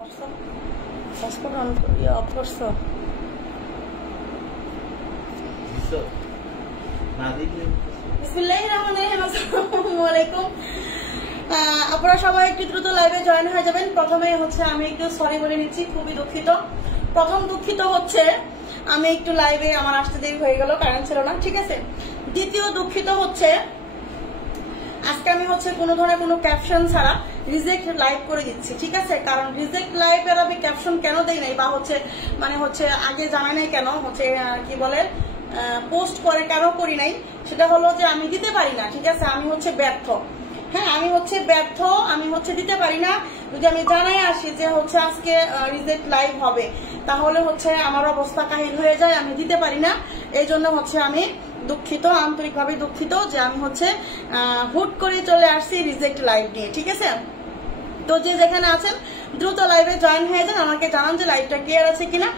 আপনারা সবাই একটু দ্রুত লাইভে জয়েন হয়ে যাবেন। প্রথমে হচ্ছে আমি একটু সরি বলে নিচ্ছি, খুবই দুঃখিত। প্রথম দুঃখিত হচ্ছে আমি একটু লাইভে আমার আসতে দেরি হয়ে গেল, কারণ ছিল না, ঠিক আছে। দ্বিতীয় দুঃখিত হচ্ছে আজকে আমি হচ্ছে কোনো ধরনের কোনো ক্যাপশন ছাড়া রিজেক্ট লাইভ করে দিচ্ছি, ঠিক আছে। কারণ রিজেক্ট লাইভের আমি ক্যাপশন কেন দেই নাই বা হচ্ছে মানে হচ্ছে আগে জানাই নাই কেন, হচ্ছে কি বলে পোস্ট করে কেন করি নাই, সেটা হলো যে আমি দিতে পারি না, ঠিক আছে। আমি হচ্ছে ব্যর্থ, হ্যাঁ আমি হচ্ছে ব্যর্থ, আমি হচ্ছে দিতে পারি না। যদি আমি জানাই আসি যে হচ্ছে আজকে রিজেক্ট লাইভ হবে, তাহলে হচ্ছে আমার অবস্থা কাহিল হয়ে যায়, আমি দিতে পারি না। এই জন্য হচ্ছে আমি দুঃখিত, আন্তরিকভাবে দুঃখিত যে আমি হচ্ছে হুট করে চলে আসছি রিজেক্ট লাইভ নিয়ে, ঠিক আছে। তো যে যেখানে আছেন দ্রুত লাইভে জয়েন হয়ে যান, আমাকে জানান যে লাইভটা ক্লিয়ার আছে কিনা,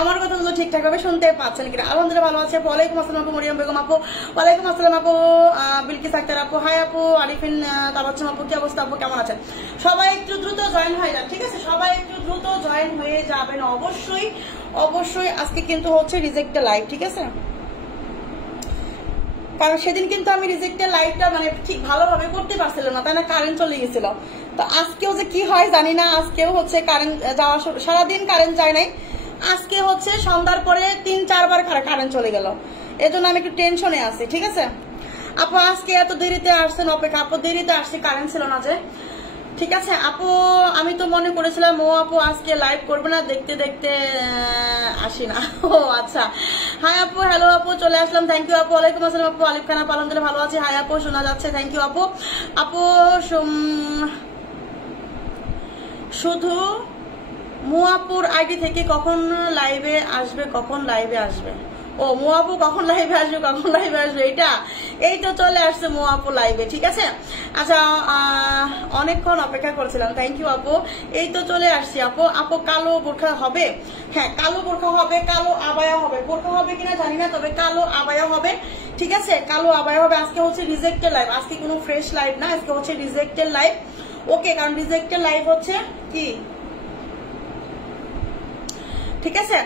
আমার কথাগুলো ঠিকঠাক ভাবে শুনতে পাচ্ছেন কিনা। আলহামদুলিল্লাহ ভালো আছে। ওয়ালাইকুম আসসালাম আপু, মরিয়ম বেগম আপু। ওয়ালাইকুম আসসালাম আপু, বিলকিস আক্তার আপু। হাই আপু, আরিফিন তাবাচ্চুম আপু, কি অবস্থা আপু, কেমন আছেন? সবাই একটু দ্রুত জয়েন হয়ে যান, ঠিক আছে। সবাই একটু দ্রুত জয়েন হয়ে যাবেন অবশ্যই অবশ্যই। আজকে কিন্তু হচ্ছে রিজেক্টেড লাইভ, ঠিক আছে। কারণ সেদিন কিন্তু আমি রিজেক্টেড লাইভটা মানে ঠিক ভালোভাবে করতে পারছিলাম না, তাই না, কারেন্ট চলে গেছিল। তো আজকেও যে কি হয় জানি না, আজকেও হচ্ছে কারেন্ট যাওয়া, সারাদিন কারেন্ট যায় নাই, আজকে হচ্ছে সন্ধ্যার পরে ৩-৪ বার কারেন্ট চলে গেল। এজন্য আমি একটু টেনশনে আছি, ঠিক আছে। আপু আজকে এত দেরিতে আসছেন, অপেক্ষা আপু দেরিতে আসছে, কারেন্ট ছিল না যে, ঠিক আছে। আপু আমি তো মনে করেছিলাম ও আপু আজকে লাইভ করবে না, দেখতে দেখতে আসি না। ও আচ্ছা, হাই আপু, হ্যালো আপু, চলে আসলাম, থ্যাংক ইউ আপু। ওয়ালাইকুম আসসালাম আপু, আলিফ খান আপু, আলহামদুলিল্লাহ ভালো আছি। হাই আপু, শোনা যাচ্ছে, থ্যাংক ইউ আপু। আপু শুধু মুয়াপুর আইডি থেকে কখন লাইভে আসবে, কখন লাইভে আসবে? ও মুয়াপু কখন লাইভে আসবে, কখন লাইভে আসবে, এই তো চলে আসছে মুয়াপু লাইভে, ঠিক আছে। আচ্ছা অনেকক্ষণ অপেক্ষা করছিলাম, থ্যাংক ইউ আপু। এই তো চলে আসছি আপু। আপু কালো বোরখা হবে? হ্যাঁ কালো বোরখা হবে, কালো আবায়া হবে। বোরখা হবে কিনা জানি না, তবে কালো আবায়া হবে, ঠিক আছে। কালো আবায়া হবে। আজকে হচ্ছে রিজেক্টেড লাইভ, আজকে কোনো ফ্রেশ লাইভ না, আজকে হচ্ছে রিজেক্টেড লাইভ, ওকে। কারণ রিজেক্টেড লাইভ হচ্ছে কি, ঠিক আছে।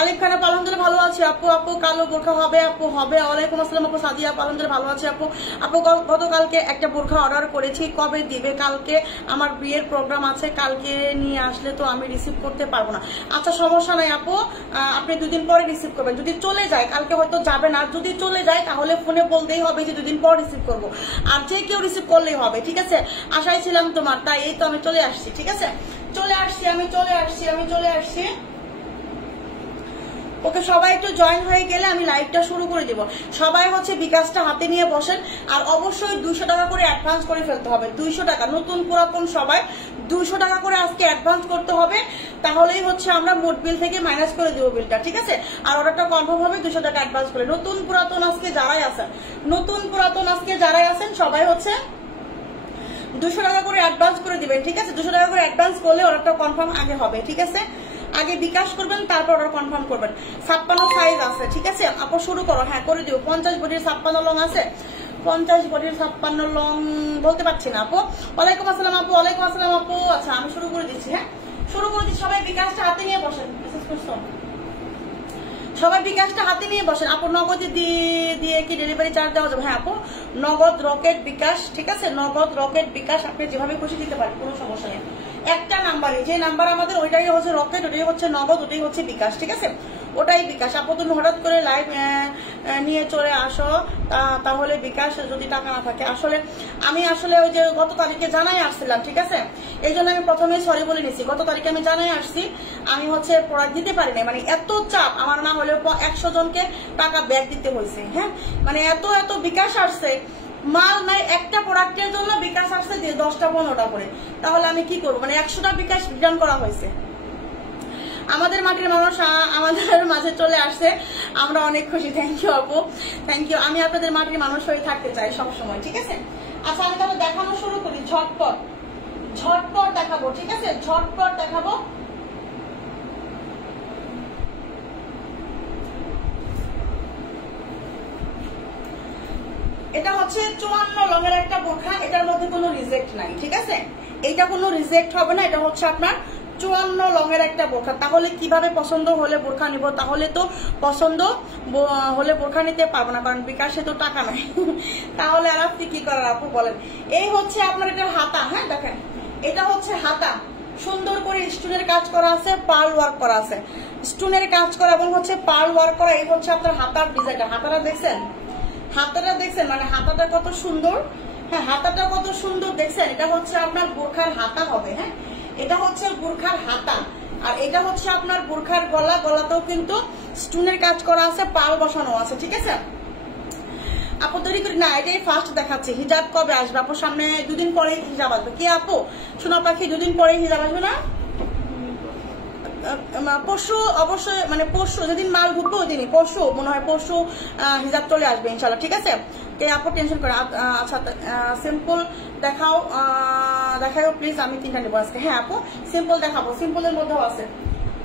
আলিফ খান আপু, আলহামদুলিল্লাহ ভালো আছে আপু। আপু কালো বোরখা হবে? আপু হবে। ওয়ালাইকুম আসসালাম আপু, সাদিয়া আপু, আলহামদুলিল্লাহ ভালো আছে আপু। আপু গতকালকে একটা বোরখা অর্ডার করেছি, কবে দিবে? কালকে আমার বিয়ের প্রোগ্রাম আছে, কালকে নিয়ে আসলে তো আমি রিসিভ করতে পারবো না। আচ্ছা সমস্যা নাই আপু, আপনি 2 দিন পরে রিসিভ করবেন। যদি চলে যায় কালকে হয়তো যাবে না, যদি চলে যায় তাহলে ফোনে বলতেই হবে যে 2 দিন পর রিসিভ করবো, আর যে কেউ রিসিভ করলেই হবে, ঠিক আছে। আশায় ছিলাম তোমার, তাই এই তো আমি চলে আসছি, ঠিক আছে। চলে আসছি, আমি চলে আসছি। ওকে সবাই একটু জয়েন হয়ে গেলে আমি লাইভটা শুরু করে দিব। সবাই হচ্ছে বিকাশটা হাতে নিয়ে বসেন, আর অবশ্যই 200 টাকা করে অ্যাডভান্স করে ফেলতে হবে। 200 টাকা, নতুন পুরাতন সবাই 200 টাকা করে আজকে অ্যাডভান্স করতে হবে, তাহলেই হচ্ছে আমরা মোট বিল থেকে মাইনাস করে দিব বিলটা, ঠিক আছে। আর অর্ডারটা কনফার্ম হবে 200 টাকা অ্যাডভান্স করে। নতুন পুরাতন আজকে যারাই আছেন সবাই হচ্ছে 200 টাকা করে অ্যাডভান্স করে দিবেন, ঠিক আছে। 200 টাকা করে অ্যাডভান্স করলে অর্ডারটা কনফার্ম আগে হবে, ঠিক আছে। আগে বিকাশ করবেন, তারপর অর্ডার কনফার্ম করবেন। 56 সাইজ আছে, ঠিক আছে। আপু শুরু করো, হ্যাঁ করে দিব। 50 বডির 56 লং আছে, 50 বডির 56 লং বলতে পারছি না আপু। ওয়ালাইকুম আসসালাম আপু, ওয়ালাইকুম আসসালাম আপু। আচ্ছা আমি শুরু করে দিচ্ছি, হ্যাঁ শুরু করে দিচ্ছি। সবাই বিকাশটা হাতে নিয়ে বসেন, মেসেজ করছো, সবাই বিকাশটা হাতে নিয়ে বসেন। আপু নগদ দিয়ে কি ডেলিভারি চার্জ দেওয়া যাবে? হ্যাঁ আপু নগদ, রকেট, বিকাশ, ঠিক আছে। নগদ, রকেট, বিকাশ আপনি যেভাবে খুশি দিতে পারেন, কোনো সমস্যা নেই। একটা নাম্বারে, যে নাম্বার আমাদের ওইটাই হচ্ছে রকেট, ওটাই হচ্ছে নগদ, ওটাই হচ্ছে বিকাশ, ঠিক আছে। ওটাই বিকাশ। আপু তুমি হঠাৎ করে লাইভ নিয়ে চলে আসো, তাহলে বিকাশ যদি টাকা না থাকে। আমি আসলে ওই যে গত তারিখে জানাই আসছিলাম, ঠিক আছে। এই জন্য আমি প্রথমে সরি বলে নিছি। গত তারিখে আমি জানাই আসছি, আমি হচ্ছে প্রোডাক্ট দিতে পারি নাই, মানে এত চাপ আমার, না হলে 100 জনকে টাকা ব্যাক দিতে হয়েছে, হ্যাঁ মানে এত বিকাশ আসছে, মাল নাই একটা প্রোডাক্টের জন্য বিকাশ আসছে 10টা-15টা করে, তাহলে আমি কি করবো? মানে 100টা বিকাশ রিটার্ন করা হয়েছে। আমাদের মাটির মানুষ আমাদের মাঝে চলে আসছে, আমরা অনেক খুশি। থ্যাংক ইউ আপু, থ্যাংক ইউ। আমি আপনাদের মাটির মানুষ হয়ে থাকতে চাই সবসময়, ঠিক আছে। আচ্ছা আমি তাহলে দেখানো শুরু করি, ঝটপট দেখাবো, ঠিক আছে, ঝটপট দেখাবো। এটা হচ্ছে 54 লংয়ের একটা বোরখা, এটার মধ্যে কোনো রিজেক্ট নাই, ঠিক আছে। এইটা কোনো রিজেক্ট হবে না। এটা হচ্ছে আপনার 54 লংয়ের একটা বোরখা। তাহলে কিভাবে পছন্দ হলে বোরখা নিব? তাহলে তো পছন্দ হলে বোরখা নিতে পারবো না, কারণ বিকাশে তো টাকা নাই। তাহলে আর আপনি কি করার আপু বলেন? এই হচ্ছে আপনার এটা হাতা। হ্যাঁ দেখেন, এটা হচ্ছে হাতা, সুন্দর করে স্টোনের কাজ করা আছে, পার্ল ওয়ার্ক করা আছে, স্টোনের কাজ করা এবং হচ্ছে পার্ল ওয়ার্ক করা। এই হচ্ছে আপনার হাতার ডিজাইনটা। হাতাটা দেখছেন? হাতাটা দেখছেন? মানে হাতাটা কত সুন্দর। হ্যাঁ, হাতাটা কত সুন্দর দেখছেন? এটা হচ্ছে আপনার বোরখার হাতা হবে। হ্যাঁ, এটা হচ্ছে বোরখার হাতা। আর এটা হচ্ছে আপনার বোরখার গলা। গলাতেও কিন্তু স্টোনের কাজ করা আছে, পাল বসানো আছে। ঠিক আছে আপু, দেরি করি না, এটাই ফার্স্ট দেখাচ্ছি। হিজাব কবে আসবে আপু? সামনে 2 দিন পরে হিজাব আসবে। কি আপু সোনা পাখি, 2 দিন পরে হিজাব আসবে না? পরশু অবশ্যই, মানে পরশু যেদিন মাল ঢুকবে ওই দিনই, পরশু মনে হয়, পরশু হিজাব চলে আসবে ইনশাল্লাহ। ঠিক আছে, আপু টেনশন করে। আচ্ছা সিম্পল দেখাও, দেখাও প্লিজ, আমি 3টা নেবো আজকে। হ্যাঁ আপু সিম্পল দেখাবো, সিম্পলের মধ্যেও আছে।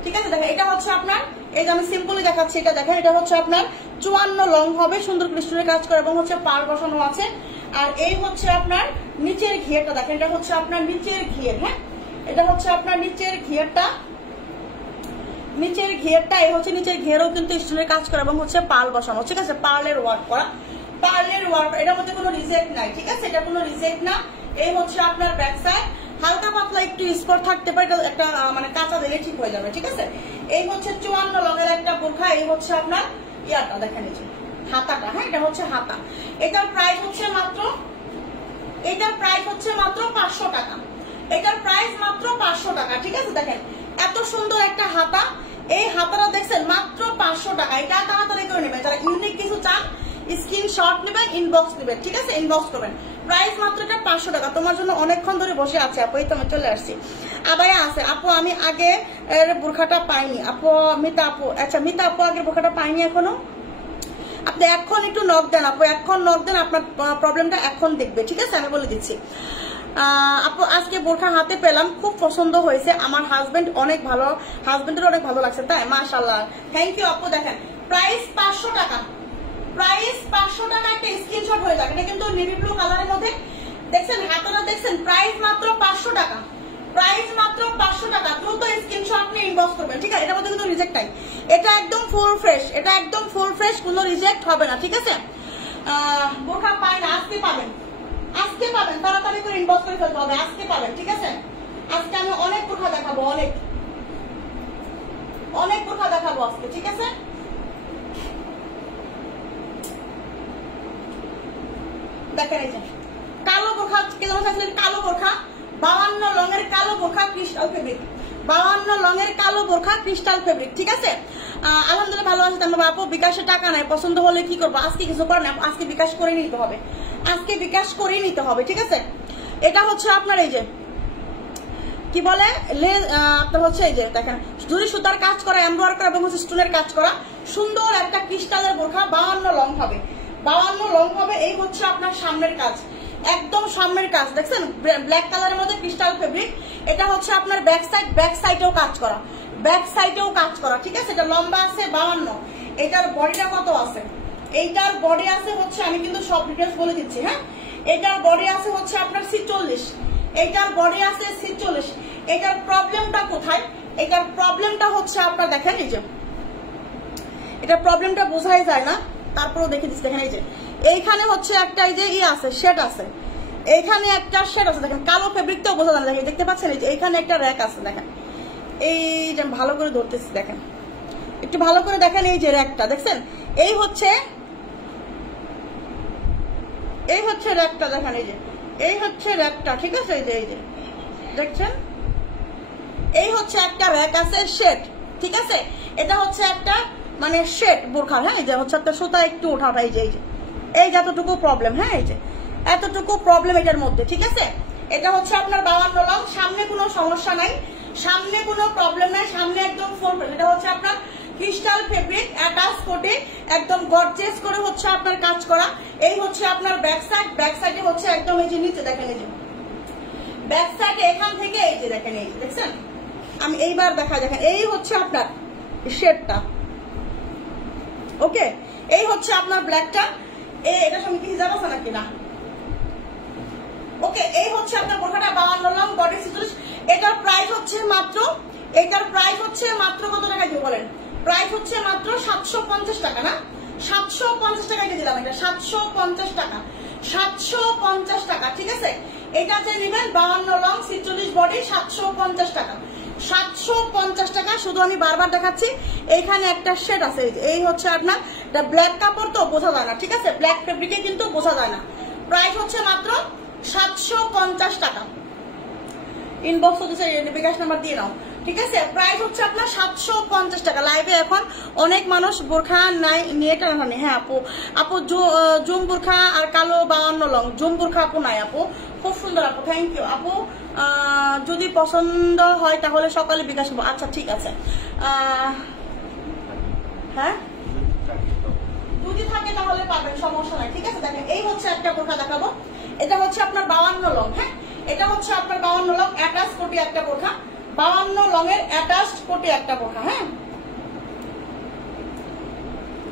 ঠিক আছে দেখেন, এটা হচ্ছে আপনার, এই যে আমি সিম্পলই দেখাচ্ছি, এটা দেখেন, এটা হচ্ছে আপনার 54 লং হবে, সুন্দর ক্রিস্টালের কাজ করে এবং হচ্ছে পার বসানো আছে। আর এই হচ্ছে আপনার নিচের ঘিয়েরটা দেখেন, এটা হচ্ছে আপনার নিচের ঘিয়ের। হ্যাঁ, এটা হচ্ছে আপনার নিচের ঘিয়েরটা, নিচের ঘিয়েরটা। এই হচ্ছে নিচের ঘিয়েরও কিন্তু স্টোনের কাজ করা এবং হচ্ছে পাল বসানো। ঠিক আছে, পার্লের ওয়ার্ক করা, পার্লের ওয়ার্ক, এটার মধ্যে কোনো রিজেক্ট নাই। ঠিক আছে, এটা কোনো রিজেক্ট না। এই হচ্ছে আপনার ব্যাক সাইড, হালকা পাতলা একটু স্পট থাকতে পারে, একটা মানে কাঁচা দিলে ঠিক হয়ে যাবে। ঠিক আছে, এই হচ্ছে 54 লংয়ের একটা বোরখা। এই হচ্ছে আপনার ইয়াটা দেখেন, এই যে হাতাটা। হ্যাঁ, এটা হচ্ছে হাতা। এটার প্রাইস হচ্ছে মাত্র, এটার প্রাইস হচ্ছে মাত্র 500 টাকা। এটার প্রাইস মাত্র 500 টাকা। ঠিক আছে দেখেন, এত সুন্দর একটা হাতা। এই হাতাটা দেখছেন মাত্র 500 টাকা। এটা তাড়াতাড়ি করে নেবেন, যারা ইউনিক কিছু চান স্ক্রিনশট নেবেন, ইনবক্স নেবেন। ঠিক আছে, ইনবক্স করবেন। প্রাইস মাত্র এটা 500 টাকা। তোমার জন্য অনেকক্ষণ ধরে বসে আছে আপু, এই তো আমি চলে আসছি। আবায়া আছে আপু, আমি আগে বোরখাটা পাইনি আপু। মিতা আপু, আচ্ছা মিতা আপু আগে বোরখাটা পাইনি এখনো। আপনি এখন একটু নক দেন আপু, এখন নক দেন, আপনার প্রবলেমটা এখন দেখবে। ঠিক আছে, আমি বলে দিচ্ছি। আপু আজকে বোরখা হাতে পেলাম, খুব পছন্দ হয়েছে, আমার হাজবেন্ড অনেক ভালো, হাজবেন্ডের অনেক ভালো লাগছে, তাই মাশাআল্লাহ, থ্যাংক ইউ আপু। দেখেন প্রাইস 500 টাকা, প্রাইস 500 টাকা। একটা স্ক্রিনশট হয়ে যাক, এটা কিন্তু নেভি ব্লু কালারের মধ্যে দেখছেন, হাতাটা দেখছেন, প্রাইস মাত্র 500 টাকা, প্রাইস মাত্র 500 টাকা। দ্রুত স্ক্রিনশট নিয়ে ইনবক্স করবেন। ঠিক আছে, এটার মধ্যে কিন্তু রিজেক্ট নাই, এটা একদম ফুল ফ্রেশ, এটা একদম ফুল ফ্রেশ, কোনো রিজেক্ট হবে না। ঠিক আছে, বোরখা পায় না, আজকে পাবেন, আজকে পাবেন, তাড়াতাড়ি করে ইনবক্স করে ফেলতে হবে, আজকে পাবেন। ঠিক আছে, আজকে আমি অনেক বোরখা দেখাবো, অনেক অনেক বোরখা দেখাবো আজকে। ঠিক আছে, দেখেন এই যে কালো বোরখা, কে যেন চাইছিলেন কালো বোরখা, 52 লংয়ের কালো বোরখা ক্রিস্টাল ফেব্রিক, 52 লংয়ের কালো বোরখা ক্রিস্টাল ফেব্রিক। ঠিক আছে, আলহামদুলিল্লাহ ভালো আছে। আমার বাপু বিকাশে টাকা নাই, পছন্দ হলে কি করবো? আজকে কিছু করেন, আজকে বিকাশ করে নিতে হবে, আজকে বিকাশ করে নিতে হবে। ঠিক আছে, এটা হচ্ছে আপনার এই যে কি বলে, আপনার হচ্ছে এই যে দেখেন জুরি সুতার কাজ করা, এমব্রয়ডারি করা এবং হচ্ছে স্টোনের কাজ করা, সুন্দর একটা ক্রিস্টালের বোরখা, 52 লং হবে, 52 লং হবে। এই হচ্ছে আপনার সামনের কাজ, একদম সামনের কাজ দেখছেন, ব্ল্যাক কালারের মধ্যে ক্রিস্টাল ফেব্রিক। এটা হচ্ছে আপনার ব্যাক সাইড, ব্যাক সাইডেও কাজ করা, ব্যাক সাইডেও কাজ করা। ঠিক আছে, এটা লম্বা আছে 52। এটার বডিটা কত আছে? এইটার বডি আছে হচ্ছে, আমি কিন্তু সব ডিটেলস বলে দিচ্ছি। হ্যাঁ, এটার বডি আছে হচ্ছে আপনার 46, এটার বডি আছে 46। এটার প্রবলেমটা কোথায়? এটার প্রবলেমটা হচ্ছে আপনার দেখেন এই যে, এটা প্রবলেমটা বোঝাই যায় না, তারপরেও দেখে দিচ্ছি। দেখেন এই যে এইখানে হচ্ছে একটা এই যে আছে, শেড আছে, এইখানে একটা শেড আছে, দেখেন কালো ফেব্রিকটাও বোঝা যায় না। দেখেন, দেখতে পাচ্ছেন এই যে এইখানে একটা র্যাক আছে, দেখেন এই যে ভালো করে ধরতেছি, দেখেন একটু ভালো করে দেখেন, এই যে র্যাকটা দেখছেন, এই হচ্ছে র্যাকটা, দেখেন এই যে এই হচ্ছে র্যাকটা। ঠিক আছে, এই যে দেখছেন, এই হচ্ছে একটা র্যাক আছে, শেড। ঠিক আছে, এটা হচ্ছে একটা মানে শেড বোরখা। হ্যাঁ, এই যে হচ্ছে একটা সুতা একটু ওঠা, এই যে এই যতটুকু প্রবলেম। হ্যাঁ, এই যে এতটুকু প্রবলেম এটার মধ্যে। ঠিক আছে, এটা হচ্ছে আপনার 52 লং, সামনে কোনো সমস্যা নাই, সামনে কোনো প্রবলেম নাই, সামনে একদম ফুল। এটা হচ্ছে আপনার ক্রিস্টাল ফেব্রিক, অ্যাটাচ কোটে একদম গর্জিয়াস করে হচ্ছে আপনার কাজ করা। এই হচ্ছে আপনার ব্যাক সাইড, ব্যাক সাইডে হচ্ছে একদম এই যে নিচে দেখেন, এই যে ব্যাক সাইডে এখান থেকে এই যে দেখেন, এই যে দেখছেন, আমি এইবার দেখা, দেখেন এই হচ্ছে আপনার শেডটা। ওকে, এই হচ্ছে আপনার ব্ল্যাকটা। এটার সঙ্গে কি হিজাব আছে নাকি? না, ওকে, এই হচ্ছে আপনার বোরখাটা 52 লং, বডি 46। এটার প্রাইস হচ্ছে মাত্র কত টাকা দিব বলেন? প্রাইস হচ্ছে মাত্র 750 টাকা না? 750 টাকা দিলাম এটা, 750 টাকা, 750 টাকা, ঠিক আছে? এটা যে নেবেন 52 লং 46 বডি 750 টাকা, 750 টাকা। শুধু আমি বারবার দেখাচ্ছি, এইখানে একটা শেড আছে, এই হচ্ছে আপনার এটা ব্ল্যাক কাপড় তো বোঝা যায় না, ঠিক আছে? ব্ল্যাক ফেব্রিকে কিন্তু বোঝা যায় না। প্রাইস হচ্ছে মাত্র 750 টাকা। ইনবক্স হচ্ছে বিকাশ নাম্বার দিয়ে নাও, ঠিক আছে? প্রাইস হচ্ছে আপনার 750 টাকা। লাইভে এখন অনেক মানুষ বোরখা নাই নিয়ে টানাটানি। হ্যাঁ আপু জুম বোরখা আর কালো 52 লং জুম বোরখা আপু নাই আপু, খুব সুন্দর আপু, থ্যাংক ইউ আপু। যদি পছন্দ হয় তাহলে সকালে বিকাশ হবো। আচ্ছা ঠিক আছে, হ্যাঁ যদি থাকে তাহলে পাবেন, সমস্যা নাই, ঠিক আছে? দেখেন এই হচ্ছে একটা বোরখা দেখাবো, এটা হচ্ছে আপনার 52 লং। হ্যাঁ, এটা হচ্ছে আপনার 52 লং অ্যাটাচ কোটি একটা বোরখা, 52 লং এর অ্যাটাচড কোটি একটা বোরখা। হ্যাঁ,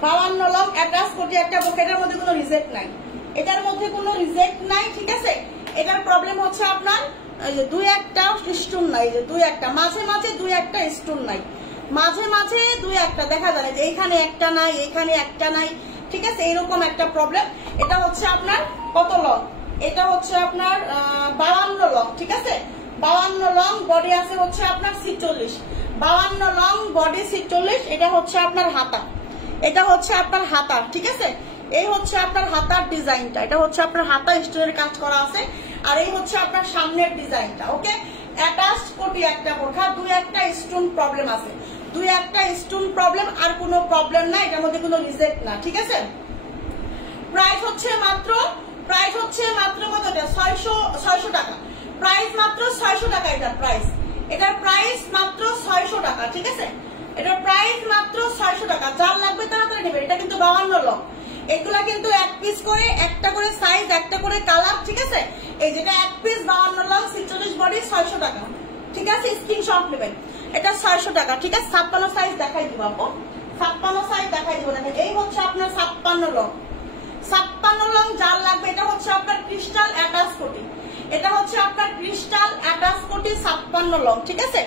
52 লং অ্যাটাচ কোটি একটা বোরখা। এটার মধ্যে কোনো রিজেক্ট নাই, এটার মধ্যে কোনো রিজেক্ট নাই, ঠিক আছে? এটার প্রবলেম হচ্ছে আপনার এই যে দুই একটা স্টোন নাই, যে দুই একটা মাঝে মাঝে দুই একটা স্টোন নাই, মাঝে মাঝে দুই একটা দেখা যায় যে এইখানে একটা নাই, এইখানে একটা নাই, ঠিক আছে? এইরকম একটা প্রবলেম। এটা হচ্ছে আপনার কত লং? এটা হচ্ছে আপনার 52 লং, ঠিক আছে? 52 লং, বডি আছে হচ্ছে আপনার 46, 52 লং বডি 46। এটা হচ্ছে আপনার হাতা, এটা হচ্ছে আপনার হাতা, ঠিক আছে? এই হচ্ছে আপনার হাতার ডিজাইনটা, এটা হচ্ছে আপনার হাতা স্টোনের কাজ করা আছে, আর এই হচ্ছে আপনার সামনের ডিজাইনটা। ওকে, অ্যাটাচড কোটি একটা বোরখা, দুই একটা স্টোন প্রবলেম আছে, দুই একটা স্টোন প্রবলেম, আর কোনো প্রবলেম না, এটার মধ্যে কোনো রিজেক্ট না, ঠিক আছে? প্রাইস হচ্ছে মাত্র কত? 600 টাকা। প্রাইস মাত্র 600 টাকা। এটার প্রাইস মাত্র 600 টাকা, ঠিক আছে? এটার প্রাইস মাত্র 600 টাকা। যার লাগবে তাড়াতাড়ি নেবে। এটা কিন্তু 52 লং, এগুলা কিন্তু এক পিস করে, একটা করে সাইজ, একটা করে কালার, ঠিক আছে? এই যেটা এক পিস 52 লং 46 বডি 600 টাকা, ঠিক আছে? স্ক্রিনশট নেবেন, এটা 600 টাকা, ঠিক আছে? 56 সাইজ দেখাই দিব আপু, 56 সাইজ দেখাই দিব। দেখেন এই হচ্ছে আপনার 56 লং, 56 লং যার লাগবে। এটা হচ্ছে আপনার ক্রিস্টাল অ্যাটাচ কোটি, এটা হচ্ছে আপনার ক্রিস্টাল অ্যাটাচ কোটি 56 লং, ঠিক আছে?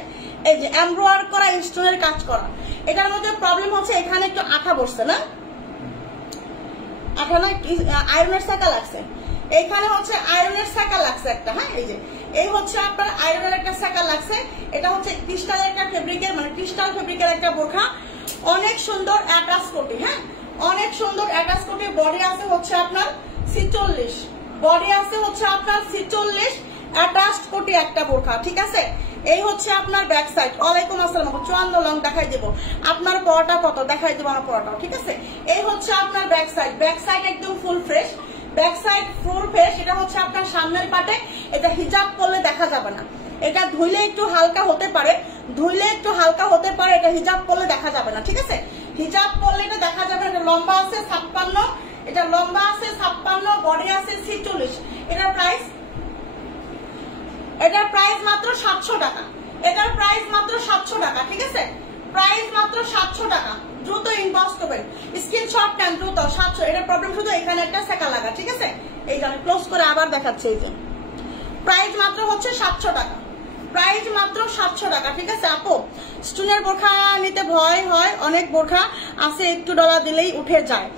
এই যে এমব্রয়ডার করা স্টোনের কাজ করা। এটার মধ্যে প্রবলেম হচ্ছে এখানে একটু আঠা বসছে না, আঠা না, আয়রনের শাঁকা লাগছে, এইখানে হচ্ছে আয়রনের শাঁকা লাগছে একটা। হ্যাঁ, এই যে এই হচ্ছে আপনার আয়রনের একটা শাঁকা লাগছে। এটা হচ্ছে ক্রিস্টালের একটা ফেব্রিকের, মানে ক্রিস্টাল ফেব্রিকের একটা বোরখা, অনেক সুন্দর অ্যাটাচ কোটি। হ্যাঁ, অনেক সুন্দর অ্যাটাচ কোটি। বডি আছে হচ্ছে আপনার 46, বডি আছে হচ্ছে আপনার 46, অ্যাটাচ কোটি একটা বোরখা, ঠিক আছে? এই হচ্ছে আপনার ব্যাক সাইড। ওয়ালাইকুম আসসালাম, 54 লং দেখাই দেবো। আপনার পড়াটা কত দেখাই দেবো, আমার পড়াটাও, ঠিক আছে? এই হচ্ছে আপনার ব্যাক সাইড, ব্যাক সাইড একদম full fresh, back side full fresh. এটা হচ্ছে আপনার সামনের পাটে, এটা হিজাব করলে দেখা যাবে না, এটা ধুইলে একটু হালকা হতে পারে, এটা হিজাব করলে দেখা যাবে না, ঠিক আছে? হিজাব করলে এটা দেখা যাবে। এটা লম্বা আছে 56, এটা লম্বা আছে 56, বডি আছে 46। এটার প্রাইস মাত্র 700 টাকা, এটার প্রাইস মাত্র 700 টাকা, ঠিক আছে? প্রাইস মাত্র 700 টাকা। দ্রুত ইনবক্স করবেন, স্ক্রিনশট নেন দ্রুত। 700। এটার প্রবলেম শুধু এখানে একটা সেকা লাগা, ঠিক আছে? এই যে আমি ক্লোজ করে আবার দেখাচ্ছি, এই যে প্রাইস মাত্র হচ্ছে 700 টাকা, প্রাইস মাত্র 700 টাকা, ঠিক আছে? আপু স্টোনের বোরখা নিতে ভয় হয়, অনেক বোরখা আছে একটু ডলার দিলেই উঠে যায়,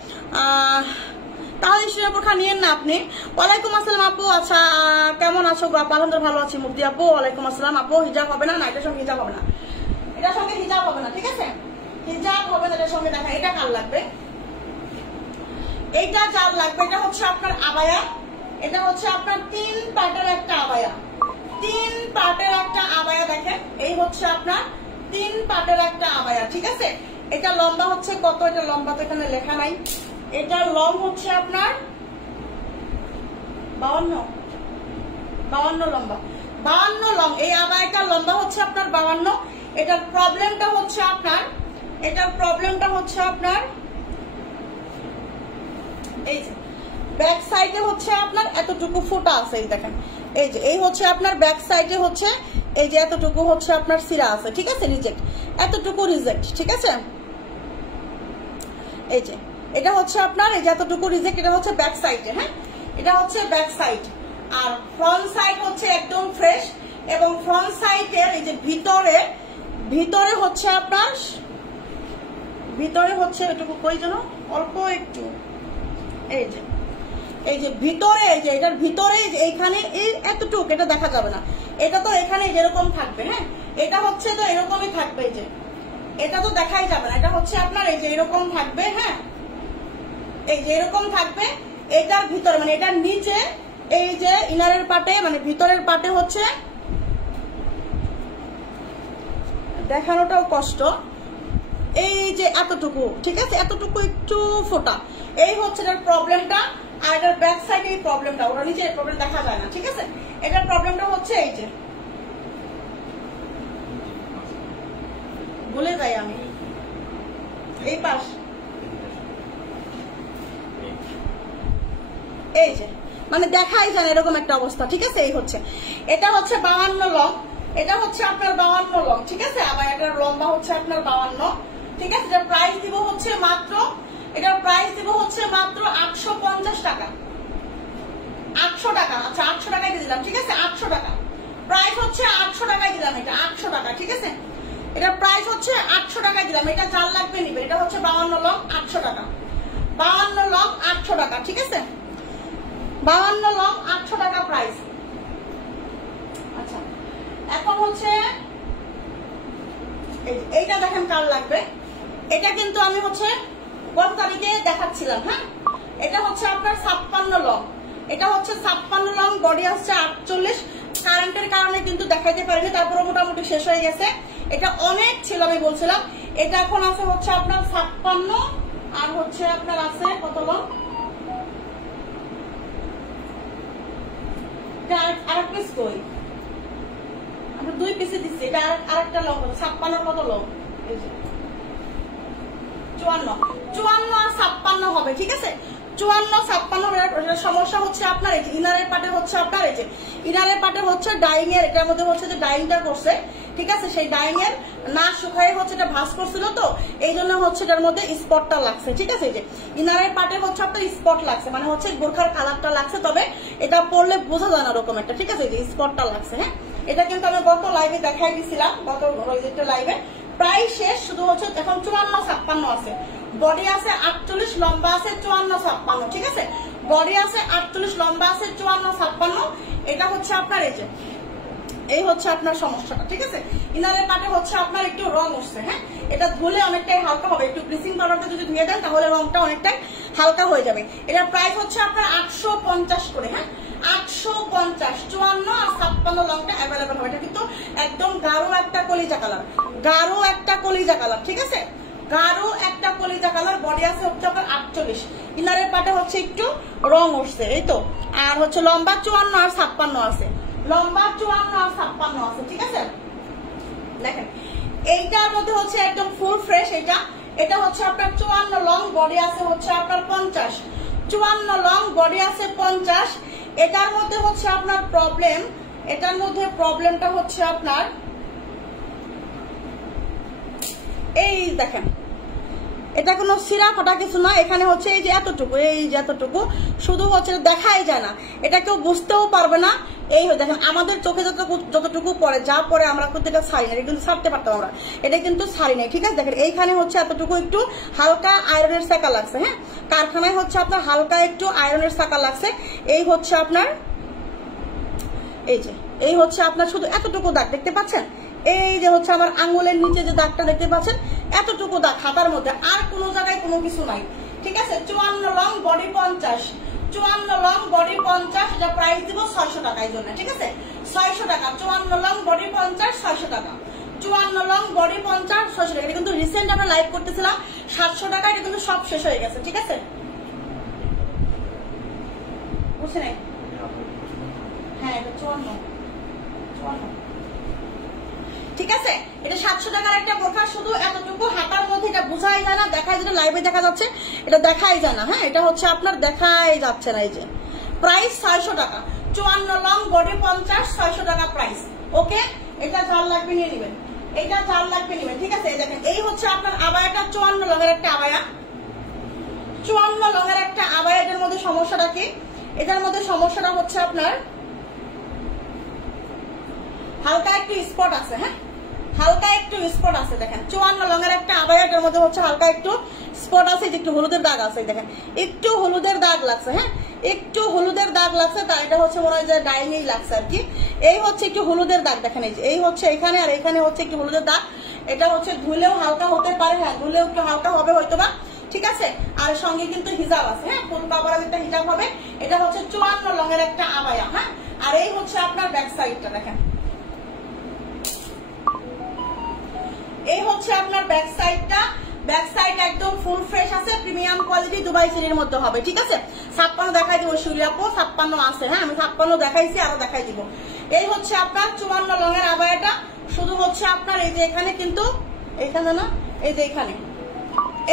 তাহলে স্টোনের বোরখা নিয়েন না আপনি। ওয়ালাইকুম আসসালাম আপু, আচ্ছা কেমন আছো গো আপু? আলহামদুলিল্লাহ ভালো আছি। মুফতি আপু ওয়ালাইকুম আসসালাম। আপু হিজাব হবে না? না, এটার সঙ্গে হিজাব হবে না, এটার সঙ্গে হিজাব হবে না, ঠিক আছে? হিজাব হবে না এটার সঙ্গে। দেখা এটা কার লাগবে, এইটা যার লাগবে, এটা হচ্ছে আপনার আবায়া, এটা হচ্ছে আপনার 3 পার্টের একটা আবায়া, 3 পার্টের একটা আবায়া। দেখেন এই হচ্ছে আপনার 3 পার্টের একটা আবায়া, ঠিক আছে? এটা লম্বা হচ্ছে কত? এটা লম্বা তো এখানে লেখা নাই। এটা লং হচ্ছে আপনার 52 লম্বা, 52 লং। এই আবায়াটা লম্বা হচ্ছে আপনার 52। এটার প্রবলেমটা হচ্ছে আপনার এই যে ব্যাক সাইডে হচ্ছে আপনার এতটুকু ফোঁটা আছে, এই দেখেন, এই যে এই হচ্ছে আপনার ব্যাক সাইডে হচ্ছে এই যে এতটুকু হচ্ছে আপনার সিরা আছে, ঠিক আছে? রিজেক্ট, এতটুকু রিজেক্ট, ঠিক আছে? এই যে এটা হচ্ছে আপনার এই যে এতটুকু রিজেক্ট, এটা হচ্ছে ব্যাক সাইডে। হ্যাঁ, এটা হচ্ছে ব্যাক সাইড, আর ফ্রন্ট সাইড হচ্ছে একদম ফ্রেশ, এবং ফ্রন্ট সাইডের এই যে ভিতরে হচ্ছে আপনার ভিতরে হচ্ছে এটুকু কই যেন অল্প একটু এই যে ভিতরে, এই যে এটার ভিতরে এইখানে এই এতটুকু, এটা দেখা যাবে না, এটা তো এখানে যেরকম থাকবে, হ্যাঁ এটা হচ্ছে তো এরকমই থাকবে, এই যে এটা তো দেখাই যাবে না, এটা হচ্ছে আপনার এই যে এরকম থাকবে, হ্যাঁ এই যে এরকম থাকবে। এটার ভিতরে মানে এটার নিচে এই যে ইনারের পাটে মানে ভিতরের পাটে হচ্ছে দেখানোটাও কষ্ট, এই যে এতটুকু, ঠিক আছে এতটুকু একটু ফোটা, এই হচ্ছে এটার প্রবলেমটা। আর এটার ব্যাক সাইডে এই প্রবলেমটা, ওটা নিচে এই প্রবলেম দেখা যায় না, ঠিক আছে এটার প্রবলেমটা হচ্ছে এই যে ভুলে যাই আমি এই পাশ, এই যে মানে দেখাই যায় এরকম একটা অবস্থা, ঠিক আছে এই হচ্ছে এটা হচ্ছে 52 লং, এটা হচ্ছে আপনার 52 লং, ঠিক আছে আবার এটার লম্বা হচ্ছে আপনার 52, ঠিক আছে এটার প্রাইস দিব হচ্ছে মাত্র, এটার প্রাইস দিব হচ্ছে মাত্র 850 টাকা, 800 টাকা, আচ্ছা 800 টাকায় দিয়ে দিলাম, ঠিক আছে 800 টাকা প্রাইস হচ্ছে, 800 টাকায় দিলাম, এটা 800 টাকা, ঠিক আছে এটার প্রাইস হচ্ছে 800 টাকায় দিলাম, এটা যার লাগবে নিবে, এটা হচ্ছে 52 লং 800 টাকা, 52 লং 800 টাকা, ঠিক আছে 52 লং 800 টাকা প্রাইস। আচ্ছা এখন হচ্ছে এইটা দেখেন কার লাগবে, এটা কিন্তু আমি হচ্ছে গত তারিখে দেখাচ্ছিলাম, হ্যাঁ এটা হচ্ছে আপনার 56 লং, এটা হচ্ছে 56 লং, বডি আসছে 48, কারেন্টের কারণে কিন্তু দেখাইতে পারিনি, তারপরে মোটামুটি শেষ হয়ে গেছে, এটা অনেক ছিল আমি বলছিলাম, এটা এখন আছে হচ্ছে আপনার 56, আর হচ্ছে আপনার আছে কত লং, আরেক পিস কই আমরা 2 পিসে দিচ্ছি, এটা আরেকটা লং 56 কত লং, 54 আর 56 হবে, ঠিক আছে 54-56 সমস্যা হচ্ছে আপনার এই যে ইনারের পাটে হচ্ছে আপনার এই যে ইনারের পাটে হচ্ছে ডাইং এর, এটার মধ্যে হচ্ছে যে ডাইংটা করছে, ঠিক আছে সেই ডাইং এর না শুকায় হচ্ছে এটা ভাঁজ করছিল, তো এই জন্য হচ্ছে এটার মধ্যে স্পটটা লাগছে, ঠিক আছে এই যে ইনারের পাটে হচ্ছে আপনার স্পট লাগছে, মানে হচ্ছে বোরখার কালারটা লাগছে, তবে এটা পরলে বোঝা যায় না ওরকম একটা, ঠিক আছে যে স্পটটা লাগছে, হ্যাঁ এটা কিন্তু আমি গত লাইভে দেখাই দিছিলাম, গত লাইভে প্রায় শেষ, শুধু হচ্ছে এখন 54-56 আছে, বডি আছে 48, লম্বা আছে 54-56, ঠিক আছে বডি আছে 48, লম্বা আছে 54-56, এটা হচ্ছে আপনার এই হচ্ছে আপনার সমস্যাটা, ঠিক আছে ইনারের পাটে হচ্ছে আপনার একটু রং উঠছে, হ্যাঁ এটা ধুলে অনেকটাই হালকা হবে, একটু ব্লিচিং পাউডারটা যদি ধুয়ে দেন তাহলে রংটা অনেকটাই হালকা হয়ে যাবে। এটার প্রাইস হচ্ছে আপনার 850 করে, হ্যাঁ 850, 54 আর 56 লংটা অ্যাভেলেবেল হবে, এটা কিন্তু একদম গাঢ় একটা কলিজা কালার, গাঢ় একটা কলিজা কালার, ঠিক আছে গাঢ় একটা কলিজা কালার, বডি আছে হচ্ছে আপনার 48, ইনারের পাটে হচ্ছে একটু রং উঠছে, এই তো আর হচ্ছে লম্বা 54 আর 56 আছে, লম্বা 54 আর 56 আছে, ঠিক আছে দেখেন এইটার মধ্যে হচ্ছে একদম ফুল ফ্রেশ, এটা হচ্ছে আপনার 54 লং, বডি আছে হচ্ছে আপনার 50, 54 লং বডি আছে 50, এটার মধ্যে হচ্ছে আপনার প্রবলেম, এটার মধ্যে প্রবলেমটা হচ্ছে আপনার এই দেখেন এটা কোনো সিরা ফাটা কিছু না, এখানে হচ্ছে এই যে এতটুকু, এই যে এতটুকু শুধু হচ্ছে দেখাই যায় না, এটা কেউ বুঝতেও পারবে না, এই দেখেন আমাদের চোখে যতটুকু পড়ে যা পরে আমরা কিন্তু এটা ছাড়ি না, এটা কিন্তু ছাড়তে পারতাম আমরা, এটা কিন্তু ছাড়ি নাই, ঠিক আছে দেখেন এইখানে হচ্ছে এতটুকু একটু হালকা আয়রনের চাকা লাগছে, হ্যাঁ কারখানায় হচ্ছে আপনার হালকা একটু আয়রনের চাকা লাগছে, এই হচ্ছে আপনার এই যে এই হচ্ছে আপনার শুধু এতটুকু দাগ দেখতে পাচ্ছেন, এই যে হচ্ছে আমার আঙ্গুলের নিচে যে দাগটা দেখতে পাচ্ছেন এতটুকু দাগ হাতার মধ্যে, আর কোনো জায়গায় কোনো কিছু নাই, ঠিক আছে 54 লং বডি 50, 54 লং বডি 50, এটা প্রাইস দিব 600 টাকা এই জন্য, ঠিক আছে 600 টাকা, 54 লং বডি 50 600 টাকা, 54 লং বডি 50 600 টাকা, এটা কিন্তু রিসেন্ট আমরা লাইভ করতেছিলাম 700 টাকা, এটা কিন্তু সব শেষ হয়ে গেছে, ঠিক আছে বুঝছেন, হ্যাঁ এটা 54, ঠিক আছে এটা 700 টাকার একটা বোরখা, শুধু এতটুকু হাতার মধ্যে, এটা বোঝাই যায় না, দেখাই যেটা লাইভে দেখা যাচ্ছে এটা দেখাই যায় না, হ্যাঁ এটা হচ্ছে আপনার দেখাই যাচ্ছে না, এই যে প্রাইস 600 টাকা, 54 লং বডি 50 600 টাকা প্রাইস, ওকে এটা যার লাগবে নিয়ে নেবেন, এটা যার লাগবে নেবেন, ঠিক আছে এই দেখেন এই হচ্ছে আপনার আবায়াটা 54 লং এর একটা আবায়া, 54 লং এর একটা আবায়া, এটার মধ্যে সমস্যাটা কি, এটার মধ্যে সমস্যাটা হচ্ছে আপনার হালকা একটু স্পট আছে, হ্যাঁ হালকা একটু স্পট আছে দেখেন 54 লং এর একটা আবায়াটার মধ্যে হচ্ছে হালকা একটু স্পট আছে, একটু হলুদের দাগ আছে দেখেন, একটু হলুদের দাগ লাগছে, হ্যাঁ একটু হলুদের দাগ লাগছে, তা এটা হচ্ছে মনে হয় যে ডাইং এই লাগছে আর কি। এই হচ্ছে একটু হলুদের দাগ দেখেন, এই হচ্ছে এখানে আর এখানে হচ্ছে একটু হলুদের দাগ। এটা হচ্ছে ধুলেও হালকা হতে পারে, হ্যাঁ ধুলেও একটু হালকা হবে হয়তোবা, ঠিক আছে। আর সঙ্গে কিন্তু হিজাব আছে, হ্যাঁ ফুল কাভারের একটা হিজাব হবে। এটা হচ্ছে 54 লং এর একটা আবায়া, হ্যাঁ। আর এই হচ্ছে আপনার ব্যাক সাইডটা দেখেন, এই হচ্ছে আপনার ব্যাক সাইডটা। ব্যাক সাইড একদম ফুল ফ্রেশ আছে, প্রিমিয়াম কোয়ালিটি দুবাই সিরির মধ্যে হবে, ঠিক আছে। 56 দেখাই দিব শিউলিয়াপু, 56 আছে, হ্যাঁ আমি 56 দেখাইছি, আরো দেখাই দিব। এই হচ্ছে আপনার 54 লং এর আবায়াটা। শুধু হচ্ছে আপনার এই যে এখানে কিন্তু এখানে না, এই যে এখানে,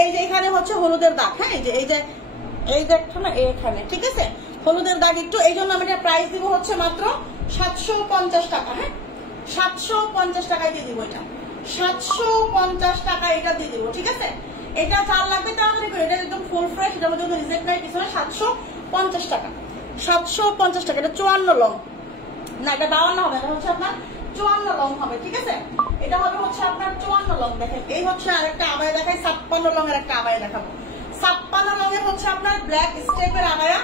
এই যে এখানে হচ্ছে হলুদের দাগ, হ্যাঁ এই যে একটা না এখানে, ঠিক আছে হলুদের দাগ একটু। এই জন্য আমি এটা প্রাইস দিব হচ্ছে মাত্র 750 টাকা, হ্যাঁ 750 টাকায় দিয়ে দিব, এটা 750 টাকা এটা দিয়ে দিব, ঠিক আছে। এটা যার লাগবে তাড়াতাড়ি করে, এটা একদম ফুল ফ্রেশ, এটার মধ্যে রিজেক্ট নাই পিছনে। 750 টাকা, 750 টাকা। এটা 54 লং না, এটা 52 হবে, এটা হচ্ছে আপনার 54 লং হবে, ঠিক আছে। এটা হবে হচ্ছে আপনার 54 লং। দেখেন এই হচ্ছে আরেকটা আবায়া দেখাই, 56 লং এর একটা আবায়া দেখাবো। 56 লং এর হচ্ছে আপনার ব্ল্যাক স্টেপের আবায়া,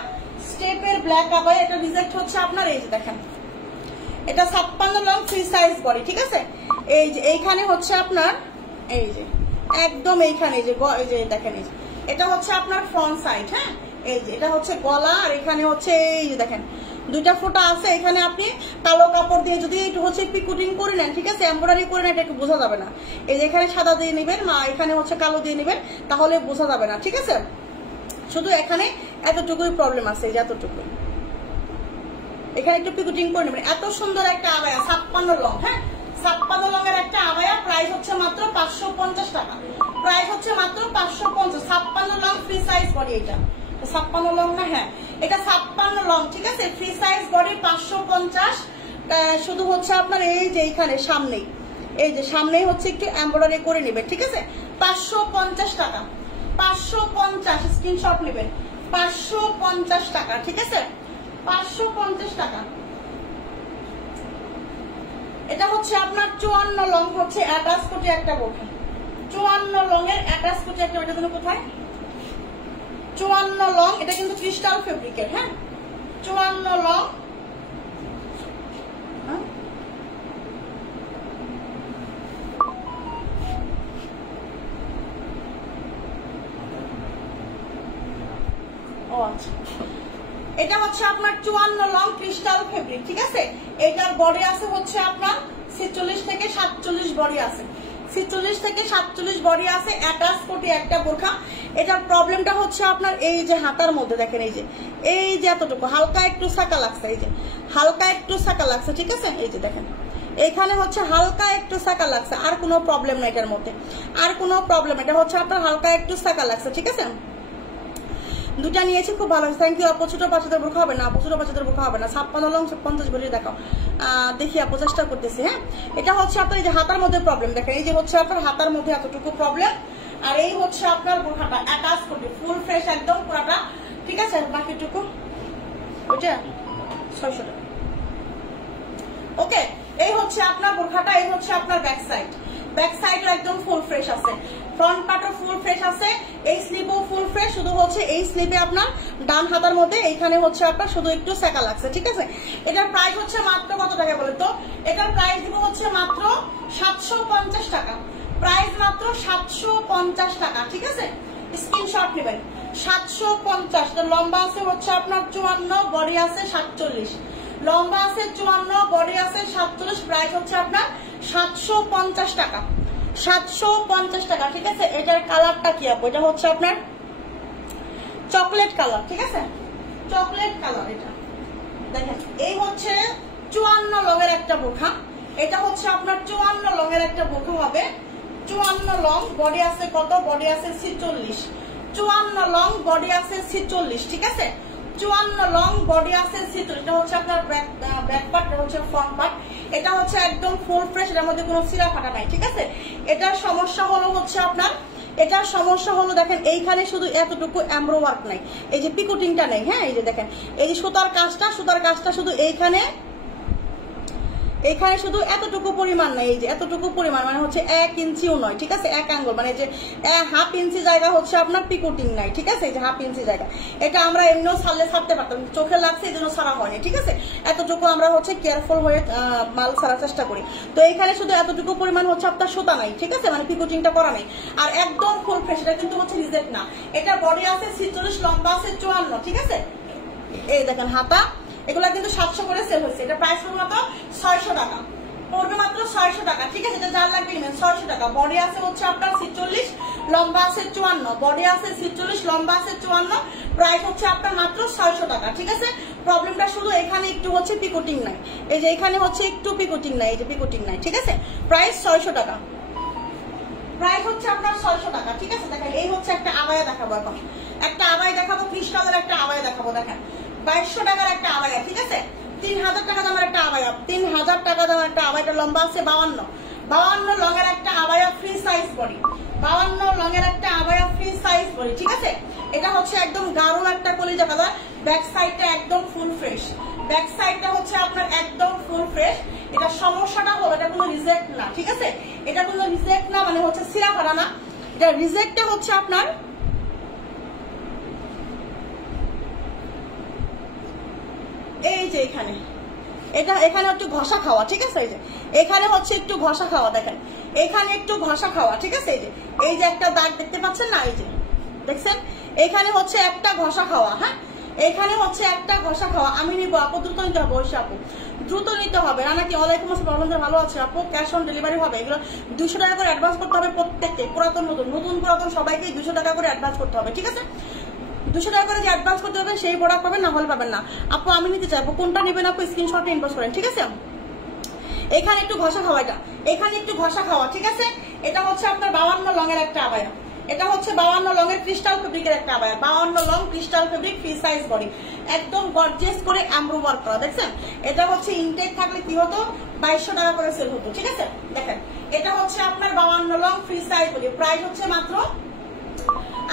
স্টেপের ব্ল্যাক আবায়া। এটা রিজেক্ট হচ্ছে আপনার এই যে দেখেন, এটা 56 লং ফ্রি সাইজ বডি, ঠিক আছে। এই যে এইখানে হচ্ছে আপনার এই যে একদম এইখানে এই যে দেখেন, এই যে এটা হচ্ছে আপনার ফ্রন্ট সাইড, হ্যাঁ এই যে এটা হচ্ছে গলা, আর এখানে হচ্ছে এই যে দেখেন দুইটা ফোঁটা আছে। এখানে আপনি কালো কাপড় দিয়ে যদি একটু হচ্ছে পিকুটিং করে নেন, ঠিক আছে এমব্রয়ডারি করে নেন, এটা একটু বোঝা যাবে না। এই যে এখানে সাদা দিয়ে নেবেন, মা এখানে হচ্ছে কালো দিয়ে নেবেন, তাহলে বোঝা যাবে না, ঠিক আছে। শুধু এখানে এতটুকুই প্রবলেম আছে, এই যে এতটুকুই, এখানে একটু পিকুটিং করে নেবেন। এত সুন্দর একটা আবায়া 56 লং, হ্যাঁ 56 লং এর একটা আবায়া। প্রাইস হচ্ছে মাত্র 550 টাকা, প্রাইস হচ্ছে মাত্র 550। 56 লং ফ্রি সাইজ বডি, এটা 56 লং না, হ্যাঁ এটা 56 লং, ঠিক আছে ফ্রি সাইজ বডি 550। শুধু হচ্ছে আপনার এই যে এইখানে সামনেই, এই যে সামনেই হচ্ছে একটু এমব্রয়ডারি করে নেবেন, ঠিক আছে। 550 টাকা, 550 স্ক্রিনশট নেবেন, 550 টাকা, ঠিক আছে 550 টাকা। এটা হচ্ছে আপনার 54 লং, হচ্ছে অ্যাটাচ কোটি একটা বোরখা, 54 লং এর অ্যাটাচ কোটি একটা, ওটা জন্য কোথায় 54 লং। এটা কিন্তু ক্রিস্টাল ফেব্রিকের, হ্যাঁ 54 লং, ও আচ্ছা এটা হচ্ছে আপনার 54 লং ক্রিস্টাল ফেব্রিক, ঠিক আছে। এটার বডি আছে হচ্ছে আপনার 46 থেকে 47 বডি আছে, 46 থেকে 47 বডি আছে, অ্যাটাচ কোটি একটা বোরখা। এটার প্রবলেমটা হচ্ছে আপনার এই যে হাতার মধ্যে দেখেন, এই যে এতটুকু হালকা একটু সাকা লাগছে, এই যে হালকা একটু সাকা লাগছে, ঠিক আছে এই যে দেখেন এখানে হচ্ছে হালকা একটু সাকা লাগছে, আর কোনো প্রবলেম না এটার মধ্যে, আর কোনো প্রবলেম। এটা হচ্ছে আপনার হালকা একটু সাকা লাগছে, ঠিক আছে। দুটা নিয়েছি, খুব ভালো, থ্যাংক ইউ। আপু ছোট বাচ্চাদের বোরখা হবে না, আপু ছোট বাচ্চাদের বোরখা হবে না। 56 লং 50 বডি দেখাও, দেখি আপু চেষ্টা করতেছি, হ্যাঁ। এটা হচ্ছে আপনার এই যে হাতার মধ্যে প্রবলেম দেখেন, এই যে হচ্ছে আপনার হাতার মধ্যে এতটুকু প্রবলেম। আর এই হচ্ছে আপনার বোরখাটা অ্যাটাচ করবে ফুল ফ্রেশ একদম পুরাটা, ঠিক আছে। বাকিটুকু ওইটা 600 টাকা, ওকে। এই হচ্ছে আপনার বোরখাটা, এই হচ্ছে আপনার ব্যাক সাইড, ব্যাক সাইড একদম ফুল ফ্রেশ আছে, ফ্রন্ট পার্টও ফুল ফ্রেশ আছে, এই স্লিপও ফুল ফ্রেশ। শুধু হচ্ছে এই স্লিপে আপনার ডান হাতার মধ্যে এইখানে হচ্ছে আপনার শুধু একটু সেকা লাগছে, ঠিক আছে। এটার প্রাইস হচ্ছে মাত্র কত টাকা বলে তো? এটার প্রাইস দিব হচ্ছে মাত্র 750 টাকা, প্রাইস মাত্র 750 টাকা, ঠিক আছে। স্ক্রিনশট নেবেন 750। লম্বা আছে হচ্ছে আপনার 54, বডি আছে 47, লম্বা আছে 54, বডি আছে 47, প্রাইস হচ্ছে আপনার 750 টাকা, 750 টাকা, ঠিক আছে। এটার কালারটা কি আপু? এটা হচ্ছে আপনার চকলেট কালার, ঠিক আছে চকলেট কালার। এটা দেখেন এই হচ্ছে 54 লং এর একটা বোরখা, এটা হচ্ছে আপনার 54 লং এর একটা বোরখা হবে। 54 লং, বডি আছে কত? বডি আছে 46, 54 লং, বডি আছে 46, ঠিক আছে 54 লং, বডি আছে 46। এটা হচ্ছে আপনার ব্যাক পার্ট, এটা হচ্ছে ফ্রন্ট পার্ট। এটা হচ্ছে একদম ফুল ফ্রেশ, এটার মধ্যে কোনো সিরা ফাটা নাই, ঠিক আছে। এটার সমস্যা হলো হচ্ছে আপনার, এটার সমস্যা হলো দেখেন এইখানে শুধু এতটুকু এমব্রো ওয়ার্ক নাই, এই যে পিকুটিংটা নেই, হ্যাঁ এই যে দেখেন এই যে সুতার কাজটা শুধু এইখানে এখানে শুধু এতটুকু পরিমাণ নাই, এই যে এতটুকু পরিমাণ মানে হচ্ছে 1 ইঞ্চিও নয়, ঠিক আছে, 1 আঙ্গুল মানে যে 1/2 ইঞ্চি জায়গা হচ্ছে আপনার পিকোটিং নাই, ঠিক আছে, এই যে 1/2 ইঞ্চি জায়গা। এটা আমরা এমনিও ছাড়তে পারতাম, চোখে লাগছে এই জন্য ছাড়া হয়নি, ঠিক আছে। এতটুকু আমরা হচ্ছে কেয়ারফুল হয়ে মাল ছাড়ার চেষ্টা করি। তো এখানে শুধু এতটুকু পরিমাণ হচ্ছে আপনার সুতা নাই, ঠিক আছে, মানে পিকোটিংটা করা নাই। আর একদম ফুল ফ্রেশ, এটা কিন্তু হচ্ছে রিজেক্ট না। এটা বডি আছে 46, লম্বা আছে 54, ঠিক আছে। এই দেখেন হাতা, এগুলা কিন্তু 700 করে সেল হচ্ছে। এটা প্রাইস পড়বে মাত্র 600 টাকা, পড়বে মাত্র 600 টাকা, ঠিক আছে। এটা যার লাগবে নেবেন 600 টাকা। বডি আছে হচ্ছে আপনার 46, লম্বা আছে 54, বডি আছে 46, লম্বা আছে 54, প্রাইস হচ্ছে আপনার মাত্র 600 টাকা, ঠিক আছে। প্রবলেমটা শুধু এখানে একটু হচ্ছে পিকোটিং নাই, এই যে এখানে হচ্ছে একটু পিকোটিং নাই, এই যে পিকোটিং নাই, ঠিক আছে। প্রাইস 600 টাকা, প্রাইস হচ্ছে আপনার 600 টাকা, ঠিক আছে। দেখেন এই হচ্ছে একটা আবায়া দেখাবো, এখন একটা আবায়া দেখাবো, ক্রিস্টালের একটা আবায়া দেখাবো। দেখেন 2200 টাকার একটা আবায়া, ঠিক আছে। 3000 টাকা দামের একটা আবায়া, 3000 টাকা দামের একটা আবায়া, লম্বা আছে 52 লঙের একটা আবায়া, ফ্রি সাইজ বডি, 52 লঙের একটা আবায়া, ফ্রি সাইজ বডি, ঠিক আছে। এটা হচ্ছে একদম গাঢ় একটা কলিজা কালার। ব্যাক সাইডটা একদম ফুল ফ্রেশ, ব্যাক সাইডটা হচ্ছে আপনার একদম ফুল ফ্রেশ। এটা সমস্যাটা হলো এটা কোনো রিজেক্ট না, ঠিক আছে। এটা কোনো রিজেক্ট না মানে হচ্ছে সিরা ফাটা না। এটা রিজেক্টটা হচ্ছে আপনার এই যে এখানে, এটা এখানে একটু ঘষা খাওয়া, ঠিক আছে। এই যে এখানে হচ্ছে একটু ঘষা খাওয়া, দেখেন এখানে একটু ঘষা খাওয়া, ঠিক আছে। এই যে একটা দাগ দেখতে পাচ্ছেন না, এই যে দেখছেন, এখানে হচ্ছে একটা ঘষা খাওয়া, হ্যাঁ, এখানে হচ্ছে একটা ঘষা খাওয়া। আমি নিবো আপু, দ্রুত নিতে হবে, অবশ্যই আপু দ্রুত নিতে হবে। রানা কি ওয়ালাইকুম আসসালাম, ভালো আছে আপু। ক্যাশ অন ডেলিভারি হবে। এগুলো 200 টাকা করে অ্যাডভান্স করতে হবে প্রত্যেককে, পুরাতন নতুন পুরাতন সবাইকে 200 টাকা করে অ্যাডভান্স করতে হবে, ঠিক আছে। 200 টাকা করে যে অ্যাডভান্স করতে হবে সেই প্রোডাক্ট পাবেন, না হলে পাবেন না। আপু আমি নিতে চাইবো, কোনটা নেবেন আপু স্ক্রিনশটে ইনবক্স করেন, ঠিক আছে। এখানে একটু ঘষা খাওয়া, এটা এখানে একটু ঘষা খাওয়া, ঠিক আছে। এটা হচ্ছে আপনার 52 লঙের একটা আবায়া, এটা হচ্ছে 52 লঙের ক্রিস্টাল ফেব্রিকের একটা abaya, 52 long crystal fabric, free size body, একদম গর্জিয়াস করে এমব্রো ওয়ার্ক করা, দেখছেন। এটা হচ্ছে ইনটেক থাকলে কি হতো, 2200 টাকা করে সেল হতো, ঠিক আছে। দেখেন এটা হচ্ছে আপনার 52 long free size body, price হচ্ছে মাত্র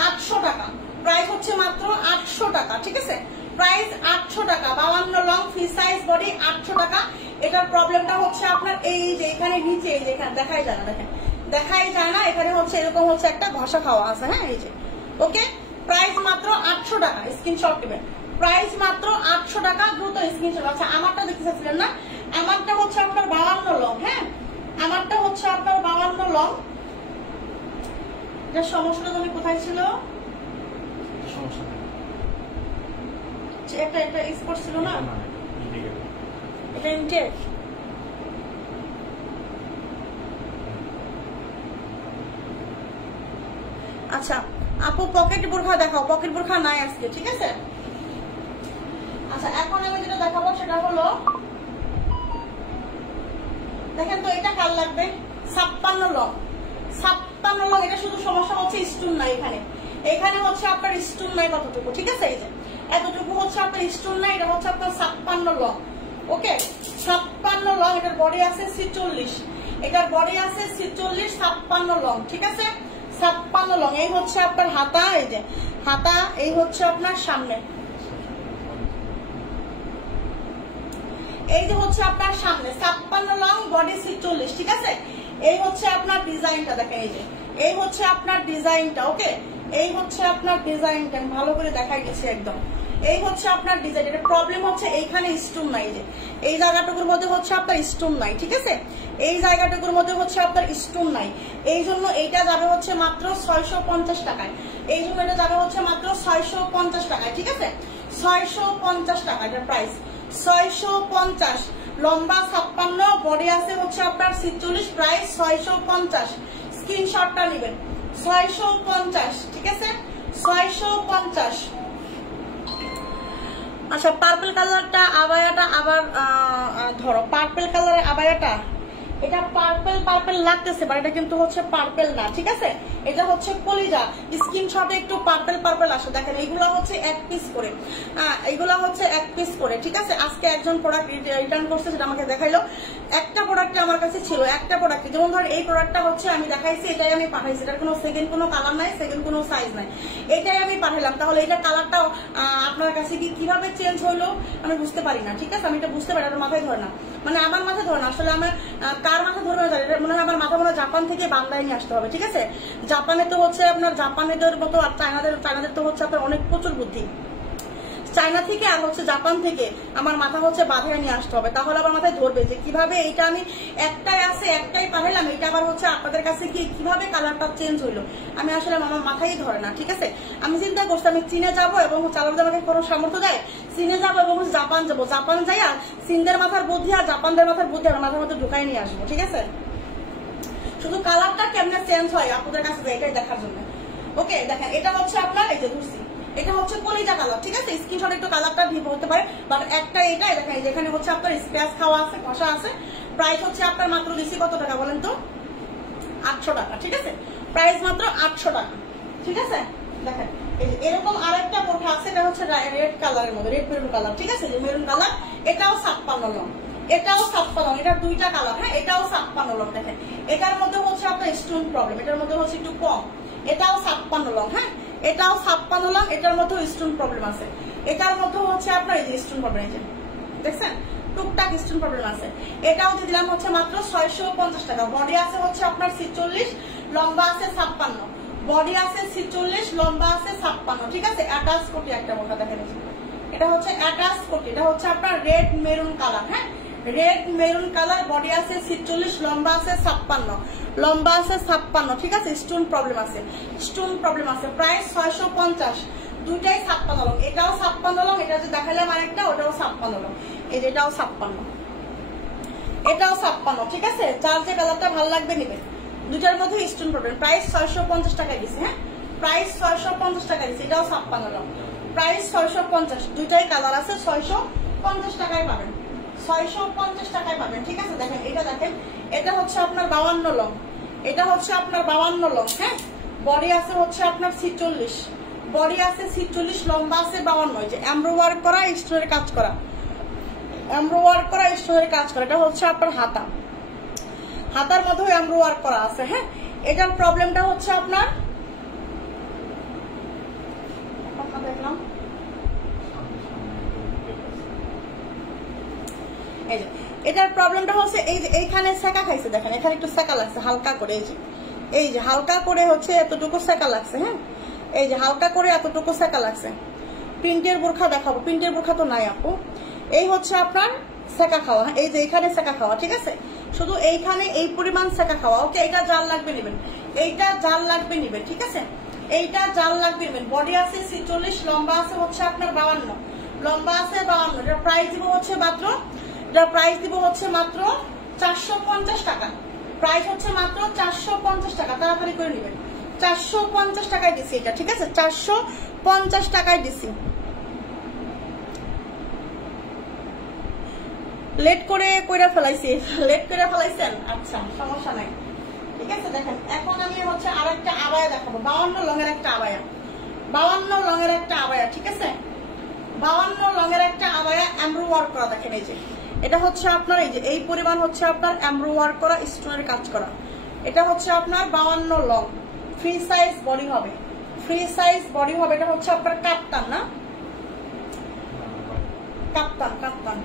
800 টাকা, প্রাইস হচ্ছে মাত্র 800 টাকা, ঠিক আছে। প্রাইস 800 টাকা, 52 লং ফ্রি সাইজ বডি, 800 টাকা। এটার প্রবলেমটা হচ্ছে আপনার এই যে এখানে নিচে, এই যে এখানে দেখাই যায় না, দেখেন দেখাই যায় না, এখানে হচ্ছে এরকম হচ্ছে একটা ঘষা খাওয়া আছে, হ্যাঁ, এই যে ওকে। প্রাইস মাত্র 800 টাকা, স্ক্রিনশট নেবেন। প্রাইস মাত্র 800 টাকা, দ্রুত স্ক্রিনশট। আচ্ছা আমারটা দেখতে চাচ্ছিলেন না, আমারটা হচ্ছে আপনার 52 লং, হ্যাঁ, আমারটা হচ্ছে আপনার 52 লং। এটা সমস্যাটা তুমি কোথায় ছিল, এটা স্পোর্ট ছিল না, এটা ইনটেক। আচ্ছা আপু পকেট বোরখা দেখাও, পকেট বোরখা নাই আজকে, ঠিক আছে। আচ্ছা এখন আমি যেটা দেখাবো সেটা হলো, দেখেন তো এটা কার লাগবে, 56 লং, 56 লং। এটা শুধু সমস্যা হচ্ছে স্টোন নাই এখানে, এখানে হচ্ছে আপনার স্টোন নাই কতটুকু, ঠিক আছে। এই যে এতটুকু হচ্ছে আপনার স্টোন নাই, এটা হচ্ছে আপনার 56 লং, ওকে 56 লং। এটার বডি আছে 46, এটার বডি আছে 46, 56 লং, ঠিক আছে, 56 লং। এই হচ্ছে আপনার হাতা, এই যে হাতা, এই হচ্ছে আপনার সামনে, এই যে হচ্ছে আপনার সামনে 56 লং, বডি 46, ঠিক আছে। এই হচ্ছে আপনার ডিজাইনটা, দেখেন এই যে এই হচ্ছে আপনার ডিজাইনটা, ওকে। এই হচ্ছে আপনার ডিজাইনটা, ভালো করে দেখাই গেছি একদম। এই হচ্ছে আপনার ডিজাইন। এটা প্রবলেম হচ্ছে এইখানে স্টোন নাই, যে এই জায়গাটুকুর মধ্যে হচ্ছে আপনার স্টোন নাই, ঠিক আছে। এই জায়গাটুকুর মধ্যে হচ্ছে আপনার স্টোন নাই, এই জন্য এইটা যাবে হচ্ছে মাত্র 650 টাকায়। এই জন্য এটা যাবে হচ্ছে মাত্র 650 টাকায়, ঠিক আছে। 650 টাকা এটার প্রাইস, 650। লম্বা 56, বডি আছে হচ্ছে আপনার 46, প্রাইস 650। স্ক্রিনশটটা নেবেন, 650, ঠিক আছে, 650। আচ্ছা পার্পল কালারটা আবায়াটা আবার ধরো, পার্পল কালারের আবায়াটা, এটা পার্পল লাগতেছে, বাট এটা কিন্তু হচ্ছে পার্পল না, ঠিক আছে। এটা হচ্ছে কলিজা। স্ক্রিনশটে একটু পার্পল আসে, দেখেন এইগুলো হচ্ছে 1 পিস করে, এইগুলো হচ্ছে 1 পিস করে, ঠিক আছে। আজকে একজন প্রোডাক্ট রিটার্ন করছে, সেটা আমাকে দেখাইলো। একটা প্রোডাক্টে আমার কাছে ছিল, একটা প্রোডাক্টে, যেমন ধর এই প্রোডাক্টটা হচ্ছে আমি দেখাইছি, এটাই আমি পাঠাইছি, এটার কোনো সেকেন্ড কোনো কালার নাই, সেকেন্ড কোনো সাইজ নাই, এটাই আমি পাঠাইলাম। তাহলে এটা কালারটা আপনার কাছে কিভাবে চেঞ্জ হলো আমি বুঝতে পারি না, ঠিক আছে, আমি এটা বুঝতে পারি, এটা মাথায় ধরে না। মানে আমার মাথা ধরে না, আসলে আমার কার মাথা ধরবে না জানি, মনে হয় আমার মাথা মনে হয় জাপান থেকে বাংলায় নিয়ে আসতে হবে, ঠিক আছে? জাপানে তো হচ্ছে আপনার জাপানিদের মতো, আর চায়নাদের তো হচ্ছে আপনার অনেক প্রচুর বুদ্ধি। চায়না থেকে আর হচ্ছে জাপান থেকে আমার মাথা হচ্ছে বাঁধিয়ে নিয়ে আসতে হবে, তাহলে আমার মাথায় ধরবে যে কিভাবে এইটা আমি একটাই আছে একটাই পাঠালাম, এটা আবার হচ্ছে আপনাদের কাছে কি কিভাবে কালারটা চেঞ্জ হইলো, আমি আসলে আমার মাথায় ধরে না, ঠিক আছে? আমি চিন্তা করছি আমি চীনে যাবো এবং চালাতে আমাকে কোনো সামর্থ্য দেয়, চীনে যাবো এবং জাপান যাবো, জাপান যাই আর চীনদের মাথার বুদ্ধি আর জাপানদের মাথার বুদ্ধি আমার মাথার মধ্যে ঢুকাই নিয়ে আসবো, ঠিক আছে? শুধু কালারটা কেমনে চেঞ্জ হয় আপনাদের কাছে এটাই দেখার জন্য। ওকে দেখেন, এটা হচ্ছে আপনার এই যে ধরছি, এটা হচ্ছে কলিজা কালার, ঠিক আছে? স্ক্রিনশট একটু কালারটা ভিভ হতে পারে, বাট একটা এটা দেখেন যেখানে হচ্ছে আপনার স্পেস খাওয়া আছে, ঘষা আছে। প্রাইস হচ্ছে আপনার মাত্র দিচ্ছি কত টাকা বলেন তো? 800 টাকা, ঠিক আছে? প্রাইস মাত্র 800 টাকা, ঠিক আছে? দেখেন এরকম আরেকটা বোরখা আছে, এটা হচ্ছে রেড কালারের মধ্যে, রেড মেরুন কালার, ঠিক আছে? যে মেরুন কালার, এটাও 56 লং, এটাও 56, এটার দুইটা কালার, হ্যাঁ? এটাও 56 লং। দেখেন এটার মধ্যে হচ্ছে আপনার স্টোন প্রবলেম, এটার মধ্যে হচ্ছে একটু কম, এটাও 56 লং, হ্যাঁ? এটাও 56 লং, এটার মধ্যেও স্টোন প্রবলেম আছে, এটার মধ্যে হচ্ছে আপনার এই যে স্টোন প্রবলেম, দেখছেন টুকটাক স্টোন প্রবলেম আছে। এটাও দিয়ে দিলাম হচ্ছে মাত্র 650 টাকা। বডি আছে হচ্ছে আপনার 46, লম্বা আছে 56, বডি আছে 46, লম্বা আছে 56, ঠিক আছে? অ্যাটাচ কোটি একটা বোরখা দেখেন, এটা হচ্ছে অ্যাটাচ কোটি, এটা হচ্ছে আপনার রেড মেরুন কালার, হ্যাঁ? রেড মেরুন কালার, বডি আছে 46, লম্বা আছে 56, লম্বা আছে 56, ঠিক আছে? স্টোন প্রবলেম আছে, স্টোন প্রবলেম আছে। প্রাইস 650, দুইটাই 56 লং, এটাও 56 লং, এটা যে দেখালাম আরেকটা ওটাও 56 লং, এই যে এটাও 56, এটাও 56, ঠিক আছে? যার যে কালারটা ভালো লাগবে নেবেন, দুটার মধ্যে স্টোন প্রবলেম। প্রাইস 650 টাকায় দিছে, হ্যাঁ? প্রাইস 650 টাকায় দিছে, এটাও 56 লং, প্রাইস 650, দুইটাই কালার আছে, 650 টাকায় পাবেন, 650 টাকায় পাবেন, ঠিক আছে? দেখেন এটা দেখেন, এটা হচ্ছে আপনার 52 লং, এটা হচ্ছে আপনার 52 লং, হ্যাঁ? বডি আছে হচ্ছে আপনার 46, বডি আছে 46, লম্বা আছে 52, যে এমব্রো ওয়ার্ক করা, স্টোনের কাজ করা, এমব্রো ওয়ার্ক করা, স্টোনের কাজ করা। এটা হচ্ছে আপনার হাতা, হাতার মধ্যেও এমব্রো ওয়ার্ক করা আছে, হ্যাঁ? এটার প্রবলেমটা হচ্ছে আপনার দেখলাম এই যে এটার প্রবলেমটা হচ্ছে এই যে এইখানে সেকা খাইছে, দেখেন এখানে একটু সেকা লাগছে হালকা করে, এই যে হালকা করে হচ্ছে এতটুকু সেকা লাগছে, হ্যাঁ? এই যে হালকা করে এতটুকু সেকা লাগছে। প্রিন্টের বোরখা দেখাবো, প্রিন্টের বোরখা তো নাই আপু, এই হচ্ছে আপনার সেকা খাওয়া, এই যে এখানে সেকা খাওয়া, ঠিক আছে? শুধু এইখানে এই পরিমাণ সেকা খাওয়া। ওকে, এটা জাল লাগবে নেবেন, এইটা জাল লাগবে নেবেন, ঠিক আছে? এইটা জাল লাগবে নেবেন। বডি আছে 46, লম্বা আছে হচ্ছে আপনার 52, লম্বা আছে 52। এটা প্রাইস দিব হচ্ছে মাত্র, এটা প্রাইস দিব হচ্ছে মাত্র 450 টাকা, প্রাইস হচ্ছে মাত্র 450 টাকা, তাড়াতাড়ি করে নেবেন। 450 টাকায় দিছি এটা, ঠিক আছে? 450 টাকায় দিছি। লেট করে কইরা ফেলাইছি, লেট করে ফেলাইছেন, আচ্ছা সমস্যা নাই, ঠিক আছে? দেখেন এখন আমি হচ্ছে আরেকটা আবায়া দেখাবো, 52 লঙের একটা আবায়া, 52 লঙের একটা আবায়া, ঠিক আছে? 52 লঙের একটা আবায়া, এমব্রো ওয়ার্ক করা, দেখেন এই যে এটা হচ্ছে আপনার এই যে এই পরিমাণ হচ্ছে আপনার এমব্রো ওয়ার্ক করা, স্টোনের কাজ করা। এটা হচ্ছে আপনার 52 লং, ফ্রি সাইজ বডি হবে, ফ্রি সাইজ বডি হবে। এটা হচ্ছে আপনার কাপ্তান, না কাপ্তান, কাপ্তান।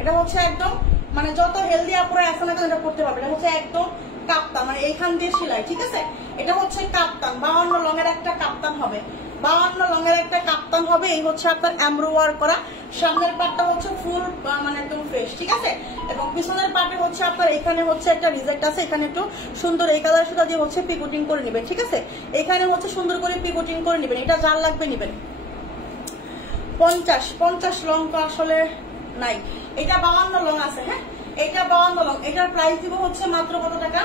এটা হচ্ছে একদম মানে যত হেলদি আপুরা আছে না এটা করতে পারবে, এটা হচ্ছে একদম কাপ্তান, মানে এইখান দিয়ে সেলাই, ঠিক আছে? এটা হচ্ছে কাপ্তান, 52 লঙের একটা কাপ্তান হবে, 52 লঙের একটা কাপ্তান হবে। এই হচ্ছে আপনার এমব্রো ওয়ার্ক করা, সামনের পার্টটা হচ্ছে ফুল মানে একদম ফ্রেশ, ঠিক আছে? এবং পিছনের পার্টে হচ্ছে আপনার এখানে হচ্ছে একটা রিজেক্ট আছে, এখানে একটু সুন্দর এই কালার সুতা দিয়ে হচ্ছে পিকোটিং করে নেবেন, ঠিক আছে? এখানে হচ্ছে সুন্দর করে পিকোটিং করে নেবেন, এটা জাল লাগবে নেবেন। 50 লং তো আসলে নাই, এটা 52 লং আছে, হ্যাঁ? এটা 52 লং, এটার প্রাইস দিব হচ্ছে মাত্র কত টাকা?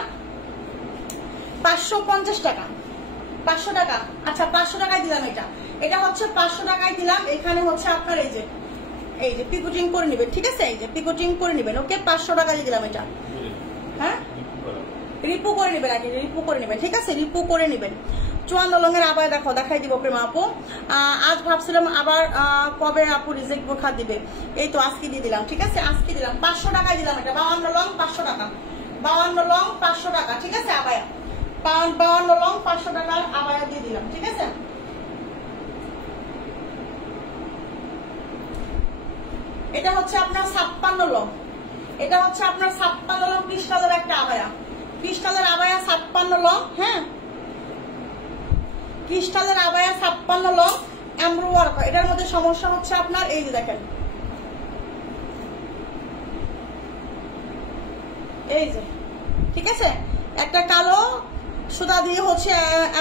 550 টাকা, 500 টাকা। আচ্ছা 500 টাকায় দিলাম এটা, এটা হচ্ছে 500 টাকায় দিলাম। এখানে হচ্ছে আপনার এই যে পিকোটিং করে নেবেন, ঠিক আছে? এই যে পিকোটিং করে নেবেন, ওকে? 500 টাকা দিয়ে দিলাম এটা, হ্যাঁ? রিপু করে নেবেন, আগে রিপু করে নেবেন, ঠিক আছে? রিপু করে নেবেন। 54 লঙের আবার দেখো, দেখাই দিব প্রেমা আপু। আজ ভাবছিলাম আবার কবে আপু রিজেক্ট বোরখা দিবে, এই তো আজকে দিয়ে দিলাম, ঠিক আছে? আজকে দিলাম, 500 টাকায় দিলাম এটা, 52 লং 500 টাকা, 52 লং 500 টাকা, ঠিক আছে? আবায়া 52 লং 500 টাকার আবায়া দিয়ে দিলাম, ঠিক আছে? এটা হচ্ছে আপনার 56 লং, এটা হচ্ছে আপনার 56 লং ক্রিস্টালের একটা আবায়া, ক্রিস্টালের আবায়া 56 লং। হ্যাঁ, ক্রিস্টালের আবায়া 56 লং এমব্রো ওয়ার্ক। এটার মধ্যে সমস্যা হচ্ছে আপনার এই যে দেখেন, এই যে ঠিক আছে, একটা কালো সুতা দিয়ে হচ্ছে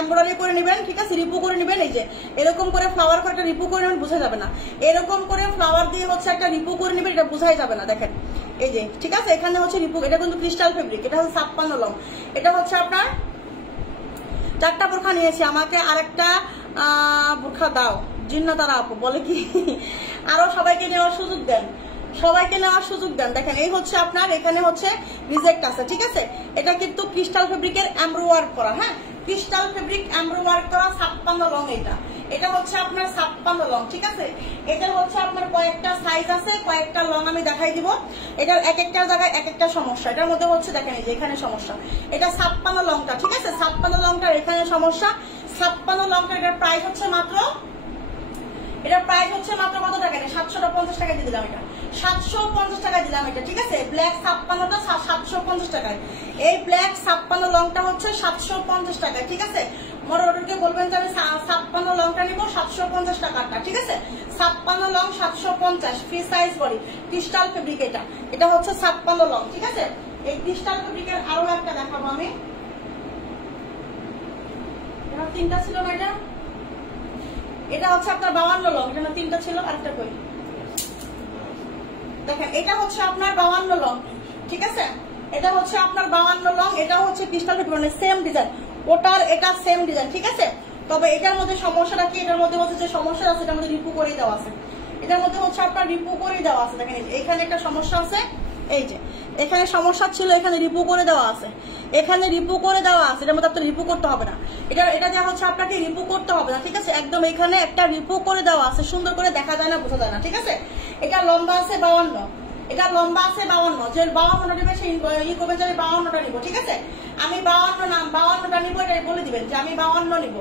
এমব্রয়ডারি করে নেবেন, ঠিক আছে, রিপু করে নেবেন। এই যে এরকম করে ফ্লাওয়ার করে একটা রিপু করে নেবেন, বোঝা যাবে না। এরকম করে ফ্লাওয়ার দিয়ে হচ্ছে একটা রিপু করে নেবেন, এটা বোঝাই যাবে না। দেখেন এই যে ঠিক আছে, এখানে হচ্ছে রিপু, এটা কিন্তু ক্রিস্টাল ফেব্রিক, এটা হচ্ছে 56 লং। এটা হচ্ছে আপনার 4টা বোরখা নিয়েছি, আমাকে আরেকটা বোরখা দাও। জিন্নাতারা আপু বলে কি আরো সবাইকে নেওয়ার সুযোগ দেন, সবাইকে নেওয়ার সুযোগ দেন। দেখেন এই হচ্ছে আপনার, এখানে হচ্ছে রিজেক্ট আছে, ঠিক আছে। এটা কিন্তু ক্রিস্টাল ফেব্রিকের এমব্রো ওয়ার্ক করা। হ্যাঁ, ক্রিস্টাল ফেব্রিক এমব্রো ওয়ার্ক করা 56 লং। এটা হচ্ছে আপনার 56 লং, ঠিক আছে। এটা হচ্ছে আপনার কয়েকটা সাইজ আছে, কয়েকটা লং আমি দেখাই দিব। এটার এক একটা জায়গায় এক একটা সমস্যা। এটার মধ্যে হচ্ছে দেখেন এই যে এখানে সমস্যা, এটা 56 লংটা, ঠিক আছে। 56 লংটার এখানে সমস্যা। 56 লংটা এটার প্রাইস হচ্ছে মাত্র, এটার প্রাইস হচ্ছে মাত্র কত টাকা? 750 টাকা দিয়ে দিলাম। এটা 750 টাকা দিলাম এটা, ঠিক আছে। ব্ল্যাক 56টা 750 টাকায়। এই ব্ল্যাক 56 লংটা হচ্ছে 750 টাকায়, ঠিক আছে। মোটরকে বলবেন যে আমি 56 লংটা নিব 750 টাকাটা, ঠিক আছে। 56 long 750, free size body, crystal fabric. এটা হচ্ছে 56 লং, ঠিক আছে। এই ক্রিস্টাল ফেব্রিকের আরো একটা দেখাবো আমি। এটা 3টা ছিল না, এটা হচ্ছে আপনার 52 লং। এটা না 3টা ছিল, আরেকটা কই দেখেন, এটা হচ্ছে আপনার 52 লং, ঠিক আছে। এটা হচ্ছে আপনার 52 লং। এটা হচ্ছে ক্রিস্টাল ফেব্রিক, মানে সেম ডিজাইন, ওটার এটা সেম ডিজাইন, ঠিক আছে। তবে এটার মধ্যে সমস্যাটা কি? এটার মধ্যে হচ্ছে যে সমস্যা আছে, এটার মধ্যে রিপু করে দেওয়া আছে। এটার মধ্যে হচ্ছে আপনার রিপু করে দেওয়া আছে। দেখেন এখানে একটা সমস্যা আছে, এই যে এখানে সমস্যা ছিল, এখানে রিপু করে দেওয়া আছে, এখানে রিপু করে দেওয়া আছে। এটার মধ্যে আপনার রিপু করতে হবে না, এটা দেওয়া হচ্ছে আপনাকে রিপু করতে হবে না, ঠিক আছে। একদম এখানে একটা রিপু করে দেওয়া আছে, সুন্দর করে দেখা যায় না, বোঝা যায় না, ঠিক আছে। এটা লম্বা আছে 52, এটা লম্বা আছে 52। যে 52টা নিবে সেই ই করবেন যে আমি 52টা নিব, ঠিক আছে। আমি 52টা নিব, এটা বলে দিবেন যে আমি 52 নিব,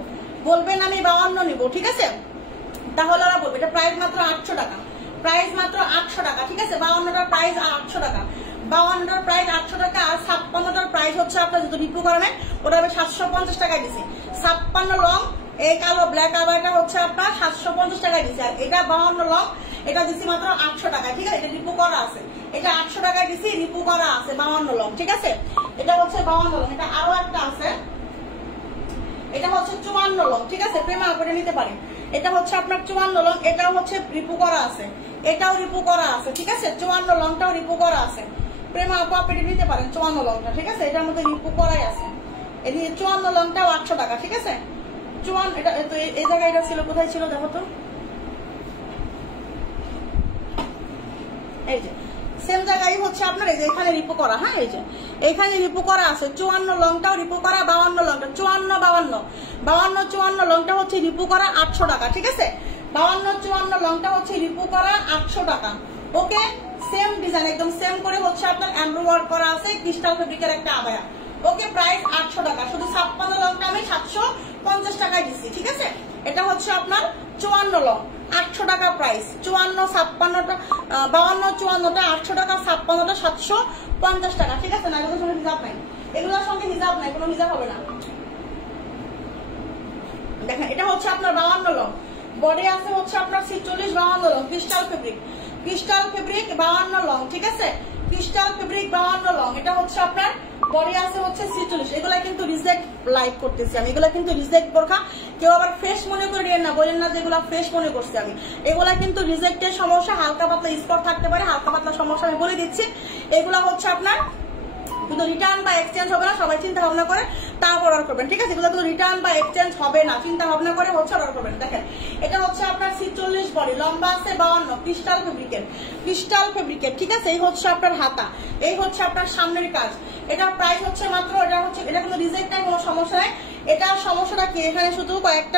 বলবেন আমি 52 নিব, ঠিক আছে। তাহলে ওরা বলবে। এটা প্রাইস মাত্র 800 টাকা, প্রাইস মাত্র 800 টাকা, ঠিক আছে। 52টার প্রাইস 800 টাকা, 52টার প্রাইস 800 টাকা। আর 56টার প্রাইস হচ্ছে আপনার যেহেতু রিপু করা নেই, ওটা আমি 750 টাকায় দিছি। 56 লং এই কালো ব্ল্যাক আবারটা হচ্ছে আপনার 750 টাকায় দিছি। আর এটা 52 লং, এটা দিছি মাত্র 800 টাকায়, ঠিক আছে। এটা রিপু করা আছে, এটা 800 টাকায় দিছি, রিপু করা আছে 52 লং, ঠিক আছে। এটা হচ্ছে 52 লং। এটা আরো একটা আছে, এটা হচ্ছে 54 লং, ঠিক আছে। প্রেমা করে নিতে পারেন। এটা হচ্ছে আপনার 54 লং, এটাও হচ্ছে রিপু করা আছে, এটাও রিপু করা আছে, ঠিক আছে। 54 লংটাও রিপু করা আছে। প্রেমা আপু আপনি নিতে পারেন 54 লংটা, ঠিক আছে। এটার মধ্যে রিপু করাই আছে। এই 54 লংটাও 800 টাকা, ঠিক আছে। 54 এটা এই জায়গায় এটা ছিল, কোথায় ছিল দেখো তো, এই যে সেম জায়গায় হচ্ছে আপনার এই যে এখানে রিপু করা। হ্যাঁ, এই যে এখানে রিপু করা আছে। 54 লংটাও রিপু করা, 52 লংটা 54 54 লংটা হচ্ছে রিপু করা 800 টাকা, ঠিক আছে। 52 লংটা হচ্ছে রিপু করা 800 টাকা। ওকে, সেম ডিজাইন একদম সেম করে হচ্ছে আপনার এমব্রয়ডারি ওয়ার্ক করা আছে, ক্রিস্টাল ফেব্রিকের একটা আবায়া। ওকে, প্রাইস 800 টাকা। শুধু 56 লংটা আমি 750 টাকায় দিচ্ছি, ঠিক আছে। এটা হচ্ছে আপনার 54 লং, 800 টাকা প্রাইস। 54 56টা 52 54টা 800 টাকা, 56টা 750 টাকা, ঠিক আছে। না এগুলোর সঙ্গে হিসাব নাই, এগুলোর সঙ্গে হিসাব নাই, কোনো হিসাব হবে না। দেখেন এটা হচ্ছে আপনার 52 লং, বডি আছে হচ্ছে আপনার 46 52 long, crystal fabric, crystal fabric 52 long, ঠিক আছে। Crystal fabric 52 long. এটা হচ্ছে আপনার বডি আছে হচ্ছে 46। এগুলা কিন্তু রিজেক্ট লাইক করতেছি আমি, এগুলা কিন্তু রিজেক্ট বোরখা। কেউ আবার ফ্রেশ মনে করে নিয়েন না, বলেন না যে এগুলা ফ্রেশ মনে করছি আমি। এগুলা কিন্তু রিজেক্টের সমস্যা, হালকা পাতলা স্পট থাকতে পারে, হালকা পাতলা সমস্যা আমি বলে দিচ্ছি। এগুলা হচ্ছে আপনার কিন্তু রিটার্ন বা এক্সচেঞ্জ হবে না, সবাই চিন্তা ভাবনা করে তারপর অর্ডার করবেন, ঠিক আছে। এগুলো কিন্তু রিটার্ন বা এক্সচেঞ্জ হবে না, চিন্তা ভাবনা করে হচ্ছে অর্ডার করবেন। দেখেন এটা হচ্ছে আপনার 46 বডি, লম্বা আছে 52, ক্রিস্টাল ফেব্রিকের, ক্রিস্টাল ফেব্রিকের, ঠিক আছে। এই হচ্ছে আপনার হাতা, এই হচ্ছে আপনার সামনের কাজ। এটার প্রাইস হচ্ছে মাত্র, এটা হচ্ছে এটা কোনো রিজেক্ট নাই, কোনো সমস্যা নাই। এটার সমস্যাটা কি, এখানে শুধু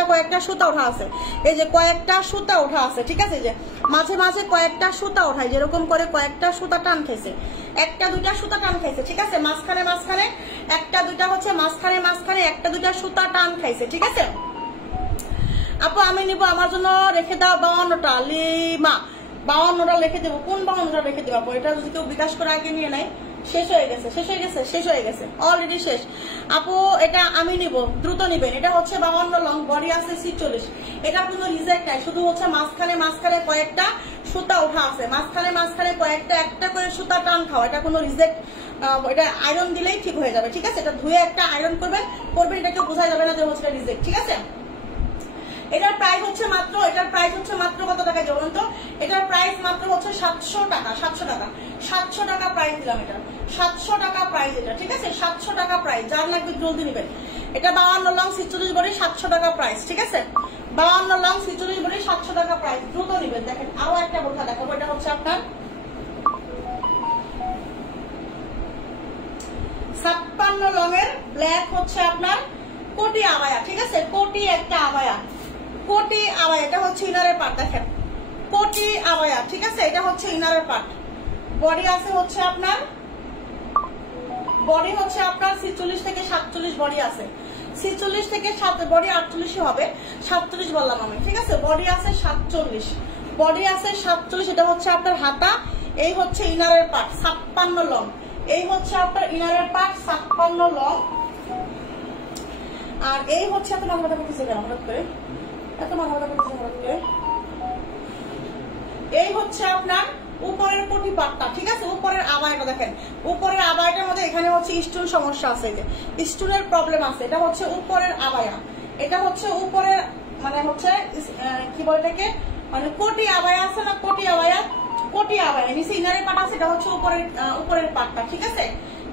কয়েকটা সুতা ওঠা আছে, এই যে কয়েকটা সুতা ওঠা আছে, ঠিক আছে। যে মাঝে মাঝে কয়েকটা সুতা ওঠায়, যেরকম করে কয়েকটা সুতা টান খাইছে, একটা দুইটা সুতা টান খাইছে, ঠিক আছে। মাঝখানে মাঝখানে একটা দুইটা হচ্ছে মাঝখানে মাঝখানে একটা দুইটা সুতা টান খাইছে, ঠিক আছে। আপু আমি নিব, আমার জন্য রেখে দাও 52টা। লিমা 52টা লিখে দেবো। কোন 52টা লিখে দেবো আপু? এটা যদি কেউ বিকাশ করে আগে নিয়ে নেয়, শেষ হয়ে গেছে, শেষ হয়ে গেছে, শেষ হয়ে গেছে, অলরেডি শেষ আপু। এটা আমি নিব, দ্রুত নিবেন। এটা হচ্ছে 52 লং, বডি আছে 46। এটা কোনো রিজেক্ট নাই, শুধু হচ্ছে মাঝখানে মাঝখানে কয়েকটা সুতা ওঠা আছে, মাঝখানে মাঝখানে কয়েকটা একটা করে সুতা টান খাওয়া। এটা কোনো রিজেক্ট, এটা আয়রন দিলেই ঠিক হয়ে যাবে, ঠিক আছে? এটা ধুয়ে একটা আয়রন করবেন, এটাকে বোঝা যাবে না যে হচ্ছে রিজেক্ট, ঠিক আছে? এটার প্রাইস হচ্ছে মাত্র, এটার প্রাইস হচ্ছে মাত্র কত টাকা বলুন তো? এটার প্রাইস মাত্র হচ্ছে 700 টাকা, 700 টাকা, 700 টাকা প্রাইস দিলাম। এটা 700 টাকা প্রাইস, এটা ঠিক আছে? 700 টাকা প্রাইস, যার লাগবে জলদি নেবেন। এটা 52 লং 46 বডি, 700 টাকা প্রাইস, ঠিক আছে? 52 লং 46 বডি, 700 টাকা প্রাইস, দ্রুত নেবেন। দেখেন আরো একটা বোরখা দেখাবো। এটা হচ্ছে আপনার 56 লং এর ব্ল্যাক, হচ্ছে আপনার কোটি আবায়া, ঠিক আছে? কোটি একটা আবায়া, কোটি আবায়া। এটা হচ্ছে ইনারের পার্ট, দেখেন কোটি আবায়া, ঠিক আছে? এটা হচ্ছে ইনারের পার্ট। বডি আছে হচ্ছে আপনার, বডি হচ্ছে আপনার 46 থেকে 47 বডি আছে। 46 থেকে বডি 48 হবে, 47 বললাম আমি, ঠিক আছে? বডি আছে 47, বডি আছে 47। এটা হচ্ছে আপনার হাতা, এই হচ্ছে ইনারের পার্ট 56 লং। এই হচ্ছে আপনার ইনারের পার্ট 56 লং। আর এই হচ্ছে এত মাথা ব্যথা করতেছে কেন হঠাৎ করে? এত মাথা ব্যথা করতেছে হঠাৎ করে? এই হচ্ছে আপনার উপরের কোটি পাটটা, ঠিক আছে? উপরের আবায়াটা দেখেন, উপরের আবায়াটার মধ্যে এখানে হচ্ছে স্টোন সমস্যা আছে, যে স্টোনের প্রবলেম আছে। এটা হচ্ছে উপরের আবায়া, এটা হচ্ছে উপরের মানে হচ্ছে কি বলে এটাকে, মানে কোটি আবায়া আছে না, কোটি আবায়া, কোটি আবায়া। নিচে ইনারের পাট আছে, এটা হচ্ছে উপরের পাটটা, ঠিক আছে?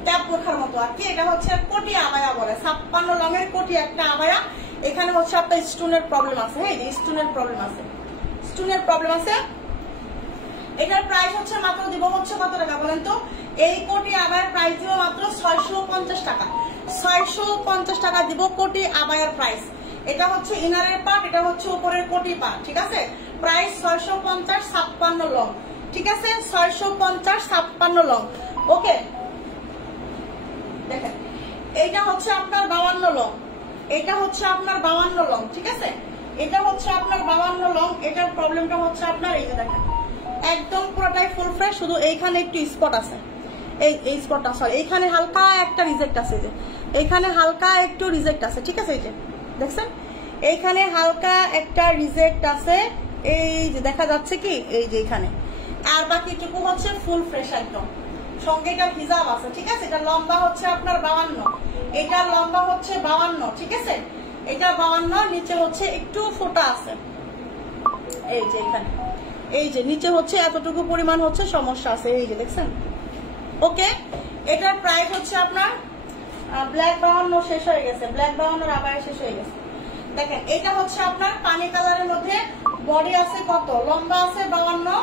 ট্যাপ বোরখার মতো আর কি। এটা হচ্ছে কোটি আবায়া বলে, 56 লংয়ের কোটি একটা আবায়া। এখানে হচ্ছে আপনার স্টোনের প্রবলেম আছে, হ্যাঁ স্টোনের প্রবলেম আছে, স্টোনের প্রবলেম আছে। এটার প্রাইস হচ্ছে মাত্র দিব হচ্ছে কত টাকা বলেন তো? এই কোটি আবায়ার প্রাইস দিব মাত্র 650 টাকা, 650 টাকা দিব কোটি আবায়ার প্রাইস। এটা হচ্ছে ইনারের পার্ট, এটা হচ্ছে উপরের কোটি পার্ট, ঠিক আছে? প্রাইস 650, 56 লং, ঠিক আছে? 650, 56 লং, ওকে? দেখেন এইটা হচ্ছে আপনার 52 লং, এটা হচ্ছে আপনার 52 লং, ঠিক আছে? এটা হচ্ছে আপনার 52 লং। এটার প্রবলেমটা হচ্ছে আপনার এই যে দেখেন একদম পুরোটাই ফুল ফ্রেশ, শুধু এইখানে একটু স্পট আছে, এই স্পটটা সরি, এইখানে হালকা একটা রিজেক্ট আছে, যে এইখানে হালকা একটু রিজেক্ট আছে, ঠিক আছে? এই যে দেখছেন এইখানে হালকা একটা রিজেক্ট আছে, এই যে দেখা যাচ্ছে কি, এই যে এখানে। আর বাকিটুকু হচ্ছে ফুল ফ্রেশ একদম। সঙ্গে এটা হিজাব আছে, ঠিক আছে? এটা লম্বা হচ্ছে আপনার 52, এটা লম্বা হচ্ছে 52, ঠিক আছে? এটা 52, নিচে হচ্ছে একটু ফোটা আছে, এই যে এখানে, এই যে নিচে হচ্ছে এতটুকু পরিমাণ হচ্ছে সমস্যা আছে, এই যে দেখছেন, ওকে? এটার প্রাইস হচ্ছে আপনার ব্ল্যাক 52 শেষ হয়ে গেছে, ব্ল্যাক 52 আবার শেষ হয়ে গেছে। দেখেন এটা হচ্ছে আপনার পানি কালারের মধ্যে, বডি আছে কত, লম্বা আছে 52,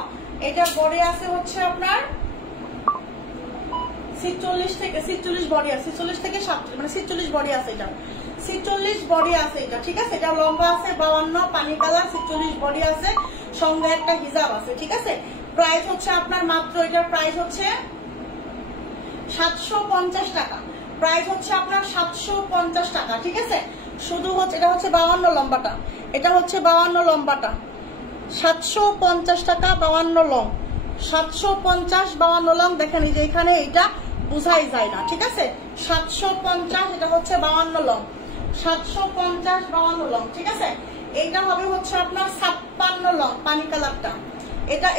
এটা বডি আছে হচ্ছে আপনার 46 থেকে 46 বডি আছে, 46 থেকে 47 মানে 46 বডি আছে, এটা 46 বডি আছে এটা, ঠিক আছে? এটা লম্বা আছে 52, পানি কালার, 46 বডি আছে, সঙ্গে একটা হিজাব আছে, ঠিক আছে? প্রাইস হচ্ছে আপনার মাত্র, এটার প্রাইস হচ্ছে 750 টাকা, প্রাইস হচ্ছে আপনার 750 টাকা, ঠিক আছে? শুধু হচ্ছে এটা হচ্ছে 52 লম্বাটা, এটা হচ্ছে 52 লম্বাটা, 750 টাকা 52 লং, 750 52 লং। দেখেন এই যে এখানে এটা বুঝাই যায় না, ঠিক আছে? 750, এটা হচ্ছে 52 লং, 750 52 লং, ঠিক আছে? এইটা হবে হচ্ছে আপনার 56 লং, পানি কালারটা।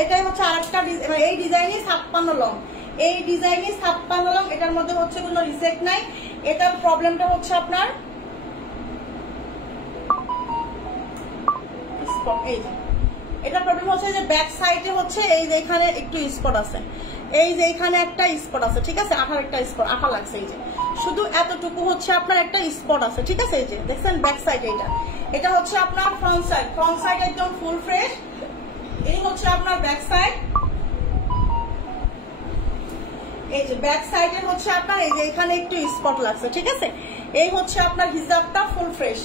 এটাই হচ্ছে আরেকটা, এই ডিজাইনই 56 লং, এই ডিজাইনই 56 লং। এটার মধ্যে হচ্ছে কোনো রিজেক্ট নাই। এটার প্রবলেমটা হচ্ছে আপনার এই যে, এটা প্রবলেম হচ্ছে যে ব্যাক সাইডে হচ্ছে এই যে এখানে একটু স্পট আছে, এই যে এখানে একটা স্পট আছে, ঠিক আছে? আঠার একটা স্পট, আঠা লাগছে, এই যে শুধু এতটুকু হচ্ছে আপনার একটা স্পট আছে, ঠিক আছে? এই যে দেখছেন ব্যাক সাইড, এটা হচ্ছে আপনার ফ্রন্ট সাইড, ফ্রন্ট সাইড একদম ফুল ফ্রেশ। এই হচ্ছে আপনার ব্যাক সাইড, এই যে ব্যাক সাইডে হচ্ছে আপনার এই যে এখানে একটু স্পট লাগছে, ঠিক আছে? এই হচ্ছে আপনার হিজাবটা ফুল ফ্রেশ।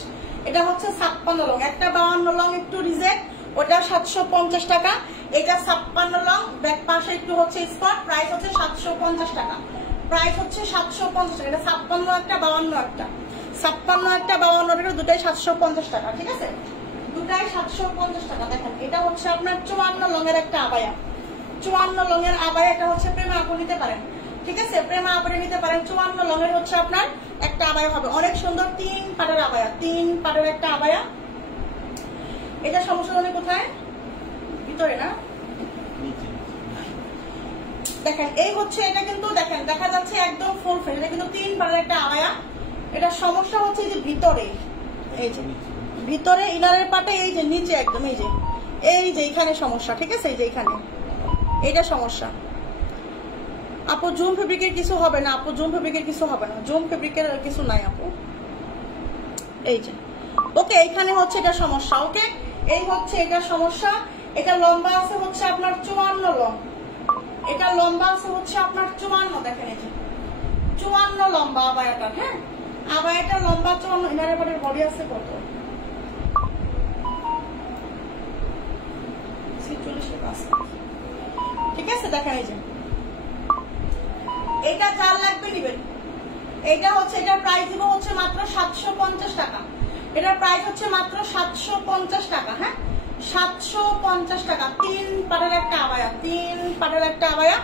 এটা হচ্ছে 56 লং, একটা 52 লং একটু রিজেক্ট, ওটা 750 টাকা। এটা 56 লং, ব্যাক পাশে একটু হচ্ছে স্পট, প্রাইস হচ্ছে 750 টাকা, প্রাইস হচ্ছে 750 টাকা। এটা 56 একটা 52 একটা, 56 একটা 52 একটা দুটাই 750 টাকা, ঠিক আছে? দুটাই 750 টাকা। দেখেন এটা হচ্ছে আপনার 54 লঙের একটা আবায়া, 54 লঙের আবায়া। এটা হচ্ছে প্রেমা আপু নিতে পারেন, ঠিক আছে, প্রেমা আপনি নিতে পারেন। 54 লঙের হচ্ছে আপনার একটা আবায়া হবে, অনেক সুন্দর 3 পাটের আবায়া, 3 পাটের একটা আবায়া। এটা সমস্যা হলে কোথায়? ভিতরে না? দেখেন এই হচ্ছে এটা, কিন্তু দেখেন দেখা যাচ্ছে একদম ফুল ফ্রেশ, এটা কিন্তু 3 পাটের একটা আবায়া। এটা সমস্যা হচ্ছে যে ভিতরে, এই যে ভিতরে ইনারের পাটে, এই যে নিচে একদম এই যে এখানে সমস্যা, ঠিক আছে, এই যে এখানে এইটা সমস্যা। আপু জুম ফেব্রিকের কিছু হবে না, আপু জুম ফেব্রিকের কিছু হবে না, জুম ফেব্রিকের কিছু নাই আপু। এই যে ওকে, এইখানে হচ্ছে এটা সমস্যা। ওকে, এই হচ্ছে এটা সমস্যা। এটা লম্বা আছে হচ্ছে আপনার 54 লং, এটা লম্বা আছে হচ্ছে আপনার 54। দেখেন এই যে 54 লম্বা আবায়াটা। হ্যাঁ, আবায়াটা লম্বা 54। ইনারের পাটের বডি আছে কত? 46 আছে, ঠিক আছে। দেখেন এই যে এটা যার লাগবে নিবেন। এটা হচ্ছে, এটার প্রাইস দিব হচ্ছে মাত্র 750 টাকা। এটার প্রাইস হচ্ছে মাত্র 750 টাকা। হ্যাঁ, 750 টাকা। 3 পাটের একটা আবায়া, 3 পাটের একটা আবায়া,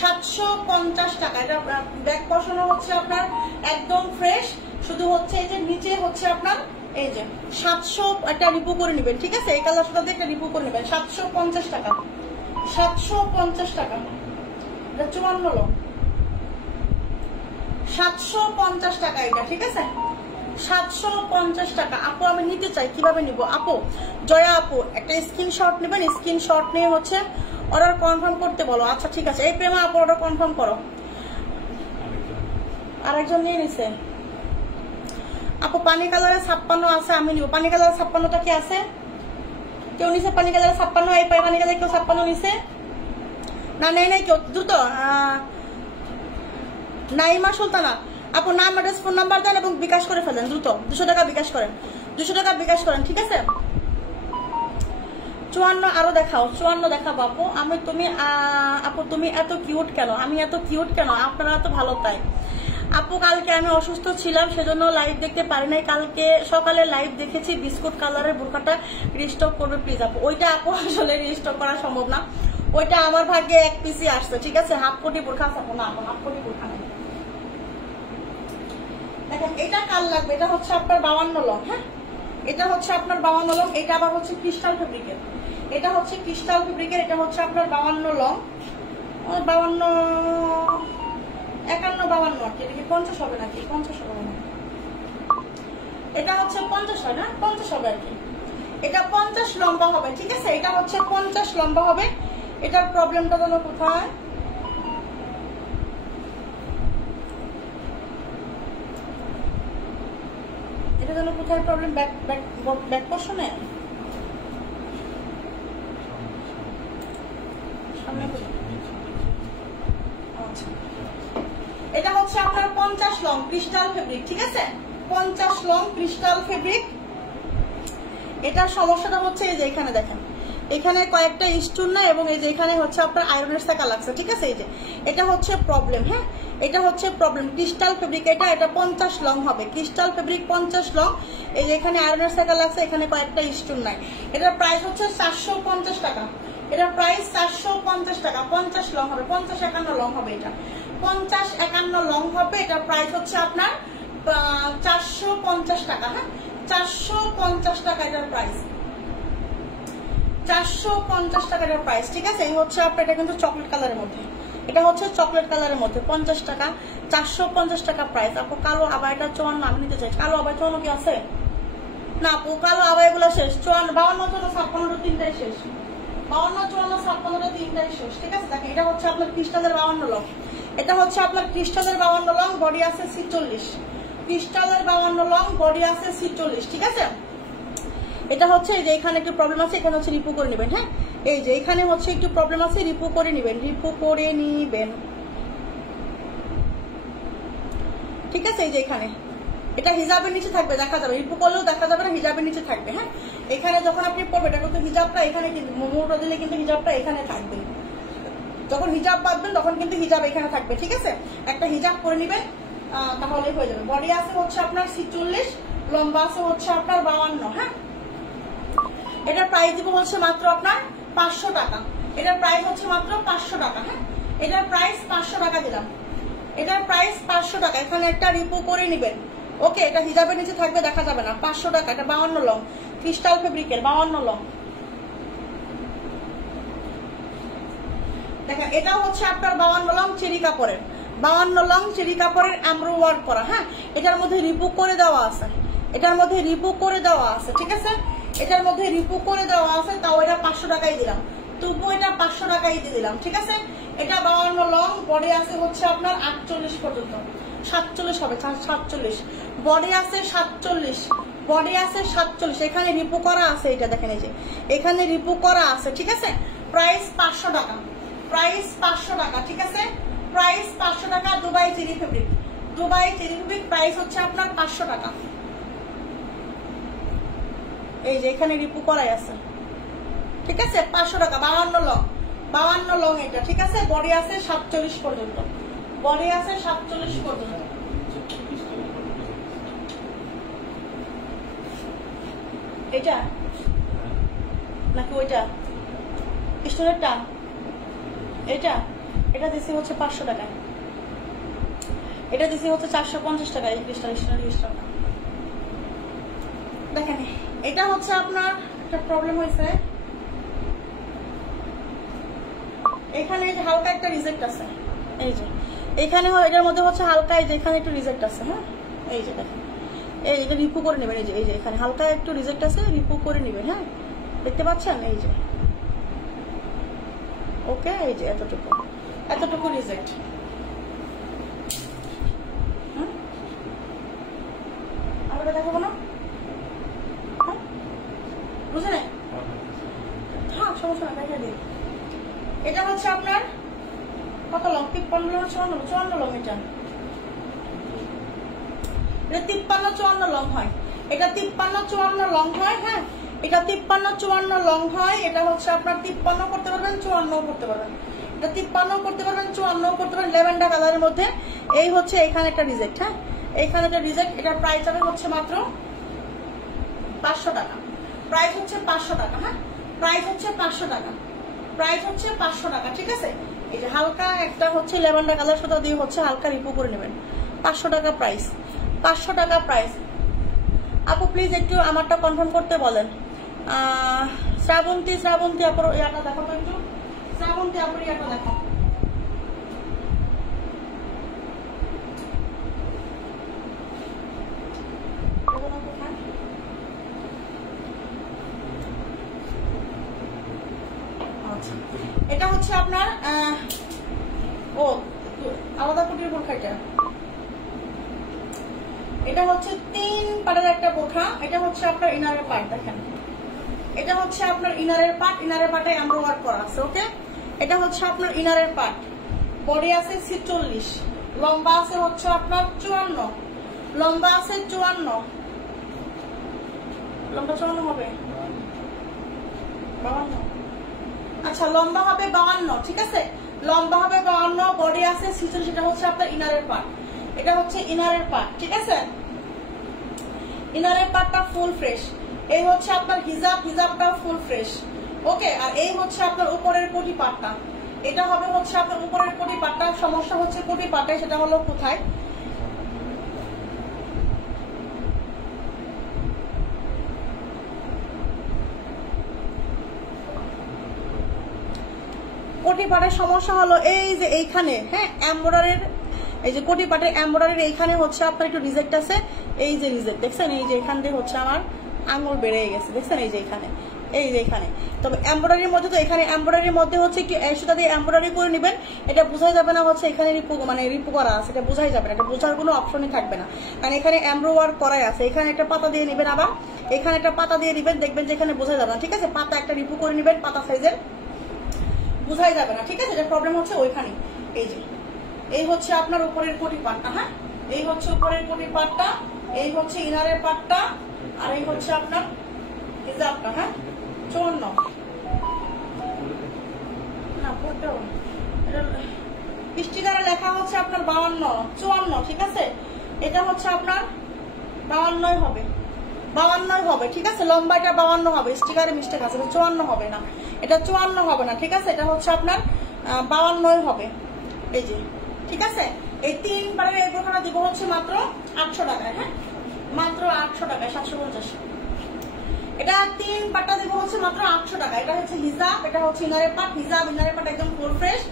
750 টাকা। এটা ব্যাক বসানো হচ্ছে আপনার একদম ফ্রেশ, শুধু হচ্ছে এই যে নিচে হচ্ছে আপনার এই যে 700 একটা রিপু করে নেবেন, ঠিক আছে। এই কালার সাথে একটা রিপু করে নেবেন, 750 টাকা, 750 টাকা। এটা 54 লং, 750 টাকা এটা, ঠিক আছে, 750 টাকা। আপু আমি নিতে চাই, কিভাবে নিব? আপু জয়া আপু একটা স্ক্রিনশট নেবেন, স্ক্রিনশট নিয়ে হচ্ছে অর্ডার কনফার্ম করতে বলো। আচ্ছা ঠিক আছে, এই প্রেমা আপু অর্ডার কনফার্ম করো। আরেকজন নিয়ে নিছে আপু। পানি কালারে 56 আছে, আমি নিব। পানি কালার 56টা কি আছে? কেউ নিছে পানি কালারে 56? এই পানি কালারে কেউ 56 নিছে? না নেই নাই কেউ, দ্রুত। নাইমা সুলতানা আপু নাম, অ্যাড্রেস, ফোন নাম্বার দেন এবং বিকাশ করে ফেলেন দ্রুত। 200 টাকা বিকাশ করেন, 200 টাকা বিকাশ করেন, ঠিক আছে। 54 আরো দেখাও, 54 দেখাবো আপু। আমি তুমি আপু তুমি এত কিউট কেন? আমি এত কিউট কেন? আপনারা তো ভালো তাই। আপু কালকে আমি অসুস্থ ছিলাম, সেজন্য লাইভ দেখতে পারি নাই। কালকে সকালে লাইভ দেখেছি। বিস্কুট কালারের বোরকাটা রিস্টক করবে প্লিজ আপু। ওইটা আপু আসলে রিস্টক করা সম্ভব না, ওইটা আমার ভাগ্যে 1 পিসই আসছে, ঠিক আছে। হাফ কোটি বোরখা আছে না, হাফ কোটি বোরখা নেই। দেখেন এটা কাল লাগবে, এটা হচ্ছে আপনার 52 লং। হ্যাঁ, এটা হচ্ছে আপনার 52 লং। এটা আবার হচ্ছে ক্রিস্টাল ফেব্রিকের, এটা হচ্ছে ক্রিস্টাল ফেব্রিকের। এটা হচ্ছে আপনার 52 লং, 52 51 52 আর কি। এটা কি 50 হবে নাকি? 50 হবে না, এটা হচ্ছে 50 হয় না, 50 হবে আর কি। এটা 50 লম্বা হবে, ঠিক আছে। এটা হচ্ছে 50 লম্বা হবে। এটার প্রবলেমটা হলো কোথায়? এটা হলো কোথায় প্রবলেম? ব্যাক ব্যাক ব্যাক পোরশনে, সামনে। আচ্ছা, এটা হচ্ছে আপনার 50 লং ক্রিস্টাল ফেব্রিক, ঠিক আছে। 50 লং ক্রিস্টাল ফেব্রিক। এটার সমস্যাটা হচ্ছে এই যে এখানে দেখেন, এখানে কয়েকটা স্টোন না, এবং এই যে এখানে হচ্ছে আপনার আয়রনের সাকা লাগছে, ঠিক আছে। এই যে এটা হচ্ছে প্রবলেম। হ্যাঁ, এটা হচ্ছে প্রবলেম। ক্রিস্টাল ফেব্রিক এটা 50 লং হবে, ক্রিস্টাল ফেব্রিক 50 লং। এই যে এখানে আয়রনের সাকা লাগছে, এখানে কয়েকটা স্টোন নাই। এটার প্রাইস হচ্ছে 750 টাকা। এটার প্রাইস 750 টাকা। 50 লং হবে, 50-51 লং হবে। এটা 50-51 লং হবে। এটার প্রাইস হচ্ছে আপনার 450 টাকা। হ্যাঁ, 450 টাকা এটার প্রাইস, 450 টাকা এটার প্রাইস, ঠিক আছে। এই হচ্ছে আপনার, এটা কিন্তু চকলেট কালারের মধ্যে, এটা হচ্ছে চকলেট কালারের মধ্যে 50 টাকা, 450 টাকা প্রাইস। আপু কালো আবাইটা 54 আমি নিতে চাই। কালো আবাই 54 কি আছে? না আপু, কালো আবাই গুলো শেষ। 54 52 56 তিনটাই শেষ, 52 54 56 তিনটাই শেষ, ঠিক আছে। দেখেন এটা হচ্ছে আপনার ক্রিস্টালের 52 লং। এটা হচ্ছে আপনার ক্রিস্টালের 52 লং, বডি আছে 46। ক্রিস্টালের 52 লং, বডি আছে 46, ঠিক আছে। এটা হচ্ছে এই যে এখানে একটু প্রবলেম আছে, এখানে হচ্ছে রিপু করে নেবেন। হ্যাঁ, এই যে এখানে হচ্ছে একটু প্রবলেম আছে, রিপু করে নেবেন, রিপু করে নিবেন, ঠিক আছে। এই যে এখানে এটা হিজাবের নিচে থাকবে, দেখা যাবে, রিপু করলেও দেখা যাবে না, হিজাবের নিচে থাকবে। হ্যাঁ, এখানে যখন আপনি পড়বেন, এটা কিন্তু হিজাবটা এখানে, কিন্তু মোমোটা দিলে কিন্তু হিজাবটা এখানে থাকবে। যখন হিজাব বাঁধবেন তখন কিন্তু হিজাব এখানে থাকবে, ঠিক আছে। একটা হিজাব করে নেবেন, তাহলে হয়ে যাবে। বডি আছে হচ্ছে আপনার 46, লম্বা আছে হচ্ছে আপনার 52। হ্যাঁ, এটার প্রাইস দিব হচ্ছে মাত্র আপনার 500 টাকা। এটার প্রাইস হচ্ছে মাত্র 500 টাকা। হ্যাঁ, এটার প্রাইস 500 টাকা দিলাম। এটার প্রাইস 500 টাকা। এখানে একটা রিপু করে নেবেন। ওকে, এটা হিজাবের নিচে থাকবে, দেখা যাবে না। 500 টাকা। এটা 52 লং ক্রিস্টাল ফেব্রিকের, 52 লং। দেখেন, এটা হচ্ছে আপনার 52 লং চেরি কাপড়ের, 52 লং চেরি কাপড়ের এমব্রো ওয়ার্ক করা। হ্যাঁ, এটার মধ্যে রিপু করে দেওয়া আছে, এটার মধ্যে রিপু করে দেওয়া আছে। ঠিক আছে, এটার মধ্যে রিপু করে দেওয়া আছে। তাও এটা 500 টাকাই দিলাম, তবু এটা 500 টাকাই দিয়ে দিলাম। ঠিক আছে, এটা 52 লং, বডি আছে হচ্ছে আপনার 48 পর্যন্ত, 47 হবে, 47 বডি আছে, 47 বডি আছে, 47। এখানে রিপু করা আছে, এটা দেখেন, এই যে এখানে রিপু করা আছে। ঠিক আছে, প্রাইস 500 টাকা, প্রাইস 500 টাকা। ঠিক আছে, প্রাইস 500 টাকা। Dubai cherry fabric, Dubai cherry fabric, price হচ্ছে আপনার 500 টাকা। এই যে এখানে রিপু করাই আছে। ঠিক আছে, 500 টাকা, 52 লং, 52 লং এটা। ঠিক আছে, বডি আছে 47 পর্যন্ত, বডি আছে 47 পর্যন্ত। এটা নাকি ওইটা স্টোরেরটা? এটা এটা দিছি হচ্ছে 500 টাকা, এটা দিছি হচ্ছে 450 টাকা। এই ক্রিস্টাল স্টোর দেখেন, এটা হচ্ছে আপনার একটা প্রবলেম হয়েছে, এখানে যে হালকা একটা রিজেক্ট আছে। এই যে এখানে এটার মধ্যে হচ্ছে হালকা, এই যে এখানে একটু রিজেক্ট আছে। হ্যাঁ, এই যে দেখেন, এই যে রিপু করে নেবেন। এই যে এখানে হালকা একটু রিজেক্ট আছে, রিপু করে নেবেন। হ্যাঁ, দেখতে পাচ্ছেন? এই যে ওকে, এই যে এতটুকু, এতটুকু রিজেক্ট। আমরা দেখাবো না, বুঝলেন? হ্যাঁ, সমস্যা না, দেখা দিন। এটা হচ্ছে আপনার কত লং? 54 লং। এটা 53-54 লং হয়, এটা 53-54 লং হয়। হ্যাঁ, এটা 53-54 লং হয়। এটা হচ্ছে আপনার 53 করতে পারবেন, 54 করতে পারবেন। এটা 53 করতে পারবেন, 54 করতে পারবেন, ল্যাভেন্ডার কালারের মধ্যে। এই হচ্ছে এখানে একটা রিজেক্ট। হ্যাঁ, এখানে একটা রিজেক্ট। এটার প্রাইস হবে হচ্ছে মাত্র 500 টাকা। প্রাইস হচ্ছে 500 টাকা। হ্যাঁ, প্রাইস হচ্ছে 500 টাকা, প্রাইস হচ্ছে 500 টাকা। ঠিক আছে, এই যে হালকা একটা হচ্ছে ল্যাভেন্ডার কালার, সুতা দিয়ে হচ্ছে হালকা রিপু করে নেবেন। 500 টাকা প্রাইস, 500 টাকা প্রাইস। আপু প্লিজ একটু আমারটা কনফার্ম করতে বলেন। শ্রাবন্তী আপুর ইয়াটা দেখো তো একটু, শ্রাবন্তী আপুর ইয়াটা দেখো। এটা হচ্ছে আপনার ও আলাদা কুটির বোরখা। এটা হচ্ছে 3 পাটের একটা বোরখা। এটা হচ্ছে আপনার ইনারের পার্ট। দেখেন, এটা হচ্ছে আপনার ইনারের পার্ট, ইনারের পার্টে এমব্রো ওয়ার্ক করা আছে। ওকে, এটা হচ্ছে আপনার ইনারের পার্ট। বডি আছে 46, লম্বা আছে হচ্ছে আপনার 54, লম্বা আছে 54, লম্বা 54 হবে 52। আচ্ছা, লম্বা হবে 52। ঠিক আছে, লম্বা হবে 52, বডি আছে 46। এটা হচ্ছে আপনার ইনারের পার্ট, এটা হচ্ছে ইনারের পার্ট। ঠিক আছে, ইনারের পার্টটা ফুল ফ্রেশ। এই হচ্ছে আপনার হিজাব, হিজাবটা ফুল ফ্রেশ। ওকে, আর এই হচ্ছে আপনার উপরের কোটি পাটটা। এটা হবে হচ্ছে আপনার উপরের কোটি পাটটা। সমস্যা হচ্ছে কোটি পাটে, সেটা হলো কোথায়? কোটি পাটের সমস্যা হলো এই যে এইখানে। হ্যাঁ, এমব্রয়ডারির এই যে কোটি পাটের এমব্রয়ডারির এইখানে হচ্ছে আপনার একটু রিজেক্ট আছে। এই যে রিজেক্ট দেখছেন, এই যে এখান দিয়ে হচ্ছে আমার আঙুল বেড়ে গেছে, দেখছেন? এই যে এখানে, এই যে এখানে। তবে এমব্রয়ডারির মধ্যে তো এখানে এমব্রয়ডারির মধ্যে হচ্ছে কি সুতা দিয়ে এমব্রয়ডারি করে নেবেন। এটা বোঝাই যাবে না হচ্ছে এখানে রিপু করা আছে, এটা বোঝাই যাবে না, এটা বোঝার কোনো অপশনই থাকবে না, কারণ এখানে এমব্রো ওয়ার্ক করাই আছে। এখানে একটা পাতা দিয়ে নেবেন, আবার এখানে একটা পাতা দিয়ে নেবেন, দেখবেন যে এখানে বোঝা যাবে না। ঠিক আছে, পাতা একটা রিপু করে নেবেন, পাতা সাইজের, বোঝাই যাবে না। ঠিক আছে, এটা প্রবলেম হচ্ছে ওইখানে। এই যে এই হচ্ছে আপনার উপরের কোটি পাটটা। হ্যাঁ, এই হচ্ছে উপরের কোটি পাটটা, এই হচ্ছে ইনারের পাটটা, আর এই হচ্ছে আপনার হিজাবটা। হ্যাঁ, 54 না, পড়তেও স্টিকারে লেখা হচ্ছে আপনার 52, 54। ঠিক আছে, এটা হচ্ছে আপনার 52 হবে, 52 হবে, ঠিক আছে। লম্বা এটা 52 হবে, স্টিকারে মিস্টেক আছে, 54 হবে না, এটা 54 হবে না, ঠিক আছে। এটা হচ্ছে আপনার 52 হবে, এই যে, ঠিক আছে। এই 3 বারের এই বোরখাটা দিব হচ্ছে মাত্র 800 টাকায়, হ্যাঁ, মাত্র 800 টাকায়, 750। এটা 3 পাটটা দিব হচ্ছে মাত্র 800 টাকা। এটা হচ্ছে হিজাব, এটা হচ্ছে ইনারের পাট, হিজাব ইনারের পাট একদম ফুল ফ্রেশ।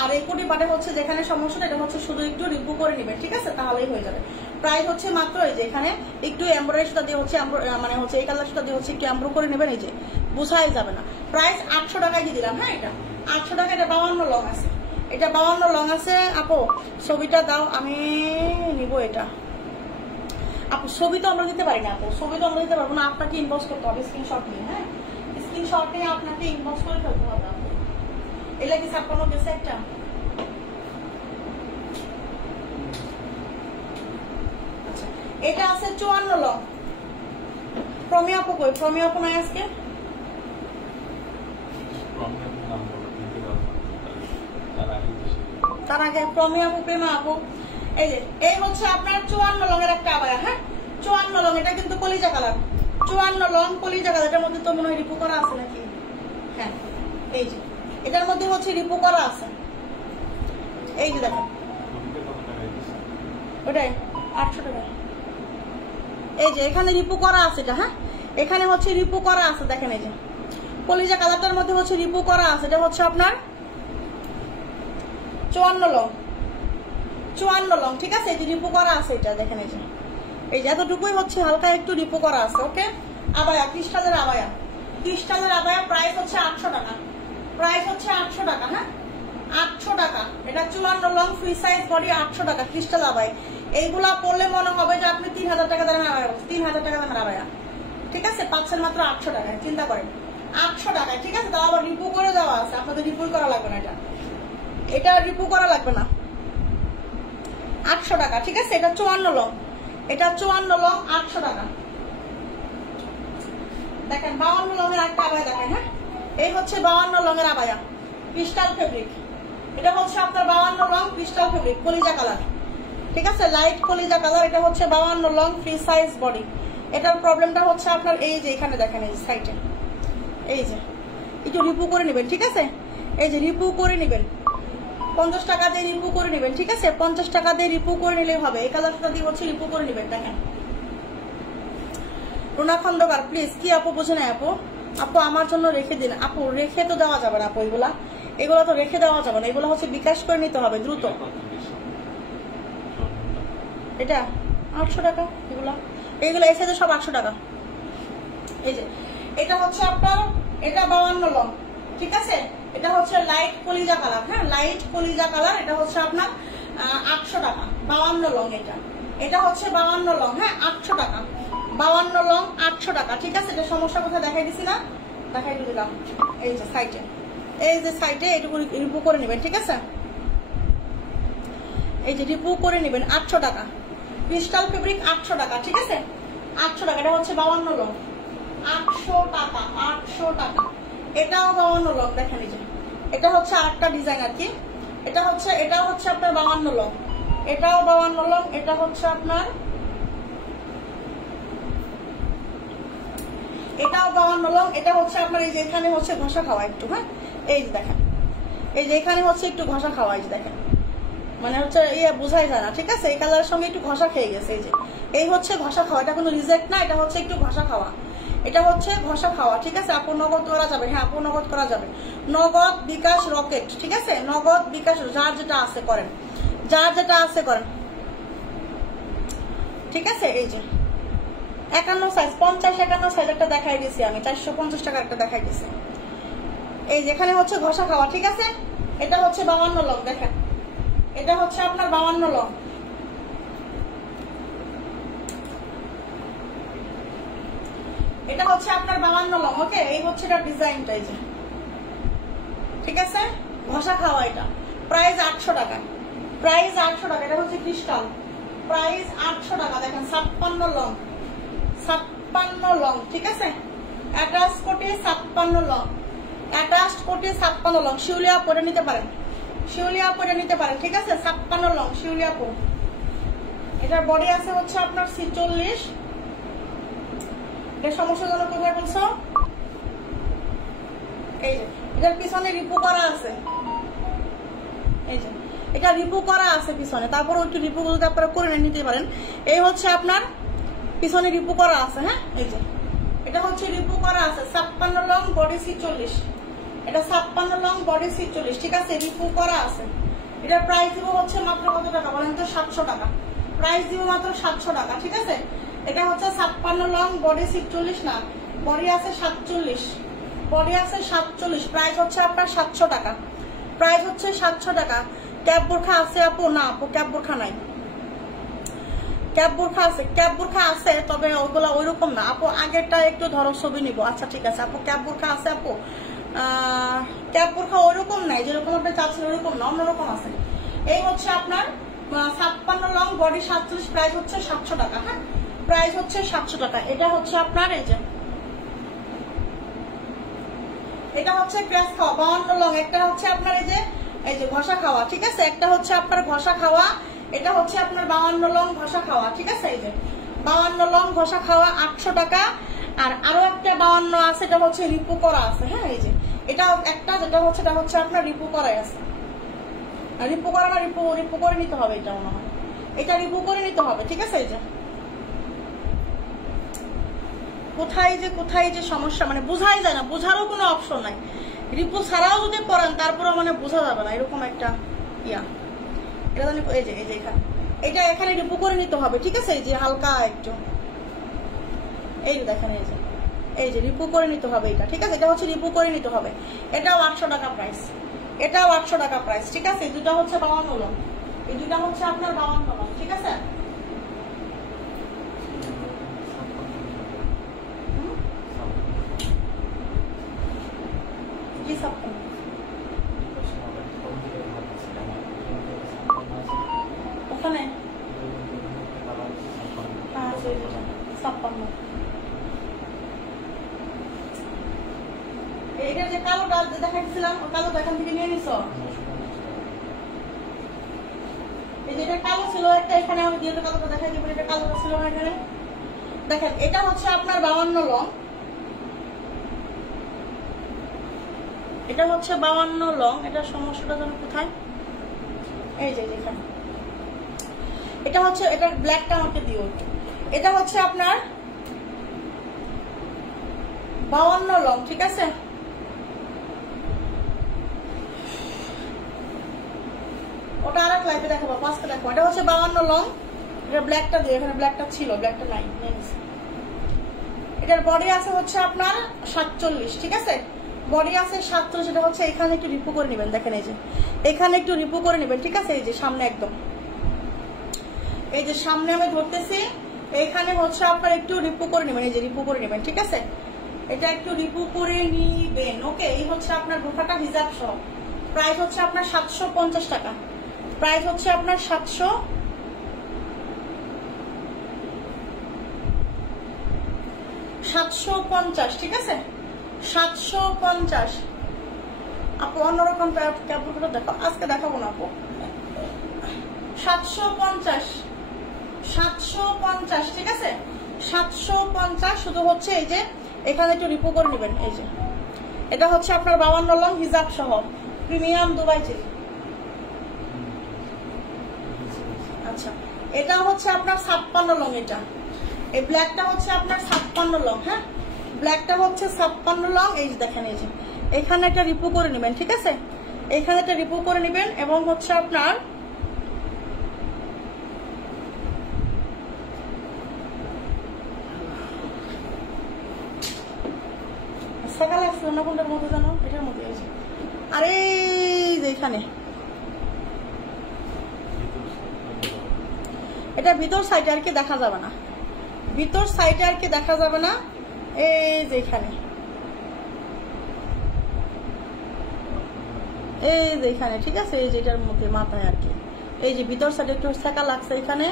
আর এই কোটি পাটে হচ্ছে যেখানে সমস্যা, এটা হচ্ছে শুধু একটু রিপু করে নেবেন, ঠিক আছে, তাহলেই হয়ে যাবে। প্রাইস হচ্ছে মাত্র এই যে এখানে একটু এমব্রয়ডারি সুতা দিয়ে হচ্ছে মানে হচ্ছে এই কালার সুতা দিয়ে হচ্ছে একটু এমব্রো করে নেবেন, এই যে বোঝাই যাবে না। প্রাইস 800 টাকায় দিয়ে দিলাম, হ্যাঁ, এটা 800 টাকা। এটা 52 লং আছে, এটা 52 লং আছে। আপু ছবিটা দাও, আমি নিব এটা। আপু ছবি তো আমরা দিতে পারি না, আপু ছবি তো আমরা দিতে পারবো না, আপনাকে ইনবক্স করতে হবে স্ক্রিনশট নিয়ে, হ্যাঁ, স্ক্রিনশট নিয়ে আপনাকে ইনবক্স করে ফেলতে হবে। আপু এগুলা কি 56 গেছে একটা? আচ্ছা, এটা আছে 54 লং। প্রমি আপু কই? প্রমি আপু নাই আজকে? তার আগে প্রমি আপু, প্রেমা আপু, এই যে এই হচ্ছে আপনার 54 লং এর একটা আবায়া, হ্যাঁ, 54 লং। এটা কিন্তু কলিজা কালার, 54 লং কলিজা কালার। এটার মধ্যে তো মনে হয় রিপু করা আছে নাকি? হ্যাঁ, এই যে এটার মধ্যে হচ্ছে রিপু করা আছে, এই যে দেখেন, ওটাই 800 টাকা। এই যে এখানে রিপু করা আছে এটা, হ্যাঁ, এখানে হচ্ছে রিপু করা আছে, দেখেন এই যে কলিজা কালারটার মধ্যে হচ্ছে রিপু করা আছে। এটা হচ্ছে আপনার 54 লং, 54 লং, ঠিক আছে। এই যে রিপু করা আছে, এটা দেখেন, এই যে এতটুকুই হচ্ছে হালকা একটু রিপু করা আছে, ওকে। আবায়া, ক্রিস্টালের আবায়া, ক্রিস্টালের আবায়া, প্রাইস হচ্ছে 800 টাকা, প্রাইস হচ্ছে 800 টাকা, হ্যাঁ, 800 টাকা। এটা 54 লং ফ্রি সাইজ বডি, 800 টাকা ক্রিস্টাল আবায়া। এইগুলা পড়লে মনে হবে যে আপনি 3000 টাকা দামের আবায়া, 3000 টাকা দামের আবায়া, ঠিক আছে, পাচ্ছেন মাত্র 800 টাকায়। চিন্তা করেন, 800 টাকায়, ঠিক আছে। তাও আবার রিপু করে দেওয়া আছে, আপনাদের রিপু করা লাগবে না, এটা রিপু করা লাগবে না, 800 টাকা, ঠিক আছে। এটা 54 লং, এটা 54 লং, 800 টাকা। দেখেন 52 লং এর একটা আবায়া দেখেন, হ্যাঁ, এই হচ্ছে 52 লং এর আবায়া, ক্রিস্টাল ফেব্রিক। এটা হচ্ছে আপনার 52 লং ক্রিস্টাল ফেব্রিক, কলিজা কালার, ঠিক আছে, লাইট কলিজা কালার। এটা হচ্ছে 52 লং ফ্রি সাইজ বডি। এটার প্রবলেমটা হচ্ছে আপনার এই যে এখানে দেখেন, এই সাইডে, এই যে একটু রিপু করে নেবেন, ঠিক আছে, এই যে রিপু করে নেবেন, 50 টাকা দিয়ে রিপু করে নেবেন, ঠিক আছে, 50 টাকা দিয়ে রিপু করে নিলেই হবে। এই কালারটা দিয়ে হচ্ছে রিপু করে নেবেন, দেখেন। রুনা খন্দকার, প্লিজ, কি আপু বুঝে না আপু? আপু আমার জন্য রেখে দিন। আপু রেখে তো দেওয়া যাবে না আপু, এগুলা তো রেখে দেওয়া যাবে না, এগুলো হচ্ছে বিকাশ করে নিতে হবে দ্রুত। এটা 800 টাকা, এগুলো এই সাইজে সব 800 টাকা। এই যে এটা হচ্ছে আপনার, এটা 52 লং, ঠিক আছে। এটা হচ্ছে লাইট কলিজা কালার, হ্যাঁ, লাইট কলিজা কালার। এটা হচ্ছে আপনার 800 টাকা, 52 লং। এটা হচ্ছে 52 লং, হ্যাঁ, 800 টাকা, 52 লং, 800 টাকা, ঠিক আছে। এটা সমস্যা কোথায় দেখাই দিছি না, দেখাই দিলাম, এই যে সাইডে, এই যে সাইডে এটুকু রিপু করে নেবেন, ঠিক আছে, এই যে রিপু করে নেবেন, 800 টাকা ক্রিস্টাল ফেব্রিক, 800 টাকা, ঠিক আছে, 800 টাকা। এটা হচ্ছে 52 লং, 800 টাকা, 800 টাকা। এটাও 52 লং, দেখেন এই যে এটা হচ্ছে আরেকটা ডিজাইন আর কি। এটাও হচ্ছে আপনার 52 লং, এটাও 52 লং। এটা হচ্ছে আপনার, এটাও 52 লং। এটা হচ্ছে আপনার এই যে এখানে হচ্ছে ঘষা খাওয়া একটু, হ্যাঁ, এই যে দেখেন, এই যে এখানে হচ্ছে একটু ঘষা খাওয়া, এই যে দেখেন, মানে হচ্ছে বোঝাই যায় না, ঠিক আছে। এই কালারের সঙ্গে একটু ঘষা খেয়ে গেছে, এই যে এই হচ্ছে ঘষা খাওয়া। এটা কোনো রিজেক্ট না, এটা হচ্ছে একটু ঘষা খাওয়া, এটা হচ্ছে ঘষা খাওয়া, ঠিক আছে। আপু নগদ করা যাবে, হ্যাঁ আপু নগদ করা যাবে, নগদ বিকাশ রকেট, ঠিক আছে, নগদ বিকাশ, যার যেটা আছে করেন, যার যেটা আছে করেন, ঠিক আছে। এই যে 51 সাইজ, 50 51 সাইজ একটা দেখাই দিছি আমি, 450 টাকার একটা দেখাই দিছি। এই যেখানে হচ্ছে ঘষা খাওয়া, ঠিক আছে। এটা হচ্ছে 52 লং, দেখেন, এটা হচ্ছে আপনার 52 লং। এটা হচ্ছে আপনার 52 লং, ওকে। এই হচ্ছে এটা ডিজাইনটা, এই যে, ঠিক আছে, ঘষা খাওয়া। এটা প্রাইস 800 টাকা, প্রাইস 800 টাকা। এটা হচ্ছে ক্রিস্টাল, প্রাইস 800 টাকা। দেখেন 56 লং, 56 লং, ঠিক আছে, অ্যাটাচ কোটি 56 লং, অ্যাটাচ কোটি 56 লং। শিউলিয়া পরে নিতে পারেন, শিউলিয়া পরে নিতে পারেন, ঠিক আছে, 56 লং শিউলিয়া পো। এটার বডি আছে হচ্ছে আপনার 46, এটা সমস্যাজনক কোথায় বলছো? এই যে এটার পিছনে রিপু করা আছে, এই যে এটা রিপু করা আছে পিছনে, তারপর একটু রিপু গুলো আপনারা করে নিতে পারেন। এই হচ্ছে আপনার পিছনে রিপু করা আছে। হ্যাঁ, এই যে এটা হচ্ছে রিপু করা আছে 56 লং বডি 46, এটা 56 লং বডি 46, ঠিক আছে, রিপু করা আছে। এটার প্রাইস দিব হচ্ছে মাত্র কত টাকা বলেন তো? 700 টাকা প্রাইস দিব, মাত্র 700 টাকা, ঠিক আছে। এটা হচ্ছে 56 লং বডি 46 না, বডি আছে 47, বডি আছে 47, প্রাইস হচ্ছে আপনার 700 টাকা, প্রাইস হচ্ছে 700 টাকা। ক্যাপ বোরখা আছে আপু? না আপু, ক্যাপ বোরখা নাই। ক্যাপ বোরখা আছে, ক্যাপ বোরখা আছে, তবে ওগুলা ওইরকম না আপু। আগেরটা একটু ধরো ছবি নিব। আচ্ছা ঠিক আছে আপু, ক্যাপ বোরখা আছে আপু। ক্যাপ বোরখা ওইরকম নাই, যেরকম আপনি চাচ্ছেন ওইরকম না, অন্যরকম আছে। এই হচ্ছে আপনার 56 লং বডি 47, প্রাইস হচ্ছে 700 টাকা। হ্যাঁ, প্রাইস হচ্ছে 700 টাকা। এটা হচ্ছে আপনার এই যে এটা হচ্ছে ক্র্যাশ খাওয়া 52 লং, একটা হচ্ছে আপনার এই যে ঘষা খাওয়া, ঠিক আছে, একটা হচ্ছে আপনার ঘষা খাওয়া, এটা হচ্ছে আপনার 52 লং ঘষা খাওয়া, ঠিক আছে। এই যে 52 লং ঘষা খাওয়া 800 টাকা। আর আরো একটা 52 আছে, এটা হচ্ছে রিপু করা আছে। হ্যাঁ, এই যে এটা একটা, যেটা হচ্ছে এটা হচ্ছে আপনার রিপু করাই আছে। রিপু করা না, রিপু করে নিতে হবে, এটা মনে হয় এটা রিপু করে নিতে হবে, ঠিক আছে। এই যে কোথায় যে সমস্যা, মানে বোঝাই যায় না, বোঝারও কোনো অপশন নাই। রিপু ছাড়াও যদি পড়েন তারপরেও মানে বোঝা যাবে না, এরকম একটা ইয়া। এটা জানি এই যে এটা এখানে রিপু করে নিতে হবে, ঠিক আছে। এই যে হালকা একটু এই যে দেখেন, এই যে রিপু করে নিতে হবে এটা, ঠিক আছে। এটা হচ্ছে রিপু করে নিতে হবে। এটাও 800 টাকা প্রাইস, এটাও 800 টাকা প্রাইস, ঠিক আছে। এই দুটা হচ্ছে 52 লং, এই দুটা হচ্ছে আপনার 52 লং, ঠিক আছে। ওখানে 56, এটা যে কালোটা দেখাচ্ছিলাম, কালোটা এখান থেকে নিয়ে নিছো। এই যে এটা কালো ছিল একটা, এখানে আমি দিয়ে কালোটা দেখাই দিব, এটা কালোটা ছিল না এখানে। দেখেন এটা হচ্ছে আপনার 52 লং, এটা হচ্ছে 52 লং। এটা সমস্যাটা যেন কোথায়? এই যে এখানে, এটা হচ্ছে এটার ব্ল্যাকটা আমাকে দিও। এটা হচ্ছে আপনার 52 লং, ঠিক আছে। ওটা আর এক লাইফে দেখাবো, পাঁচটা দেখো। এটা হচ্ছে 52 লং, এটা ব্ল্যাকটা দিয়ে, এখানে ব্ল্যাকটা ছিল, ব্ল্যাকটা নাই। এটার বডি আছে হচ্ছে আপনার 47, ঠিক আছে, বডি আছে 47। এটা হচ্ছে এখানে একটু রিপু করে নেবেন, দেখেন এই যে এখানে একটু রিপু করে নেবেন, ঠিক আছে। এই যে সামনে একদম, এই যে সামনে আমি ধরতেছি, এখানে হচ্ছে আপনার একটু রিপু করে নেবেন, এই যে রিপু করে নেবেন, ঠিক আছে। এটা একটু রিপু করে নিবেন, ওকে। এই হচ্ছে আপনার বোরখাটা হিজাব সহ, প্রাইস হচ্ছে আপনার 750 টাকা, প্রাইস হচ্ছে আপনার 750, ঠিক আছে, 750। আপু অন্যরকম ক্যাপগুলো দেখো, আজকে দেখাবো না আপু। 750, ঠিক আছে, 750। শুধু হচ্ছে এই যে এখানে একটু রিপু করে নেবেন, এই যে এটা হচ্ছে আপনার 52 লং হিজাব সহ, প্রিমিয়াম দুবাই চেরি। আচ্ছা, এটা হচ্ছে আপনার 56 লং, এটা এই ব্ল্যাকটা হচ্ছে আপনার 56 লং। হ্যাঁ, ব্ল্যাকটা হচ্ছে 56 লং। এই যে দেখেন, এই যে এখানে একটা রিপু করে নেবেন, ঠিক আছে, এখানে একটা রিপু করে নেবেন। এবং হচ্ছে আপনার সকালে আসলো না কোনটার মধ্যে জানো, এটার মধ্যে আছে। আর এই যে এখানে এটা ভিতর সাইডে আর কি দেখা যাবে না, ভিতর সাইডে আর কি দেখা যাবে না। এই যে এখানে, এই যে এখানে, ঠিক আছে, এই যে এটার মধ্যে মাথায় আর কি, এই যে ভিতর সাইডে একটু সেকা লাগছে এখানে,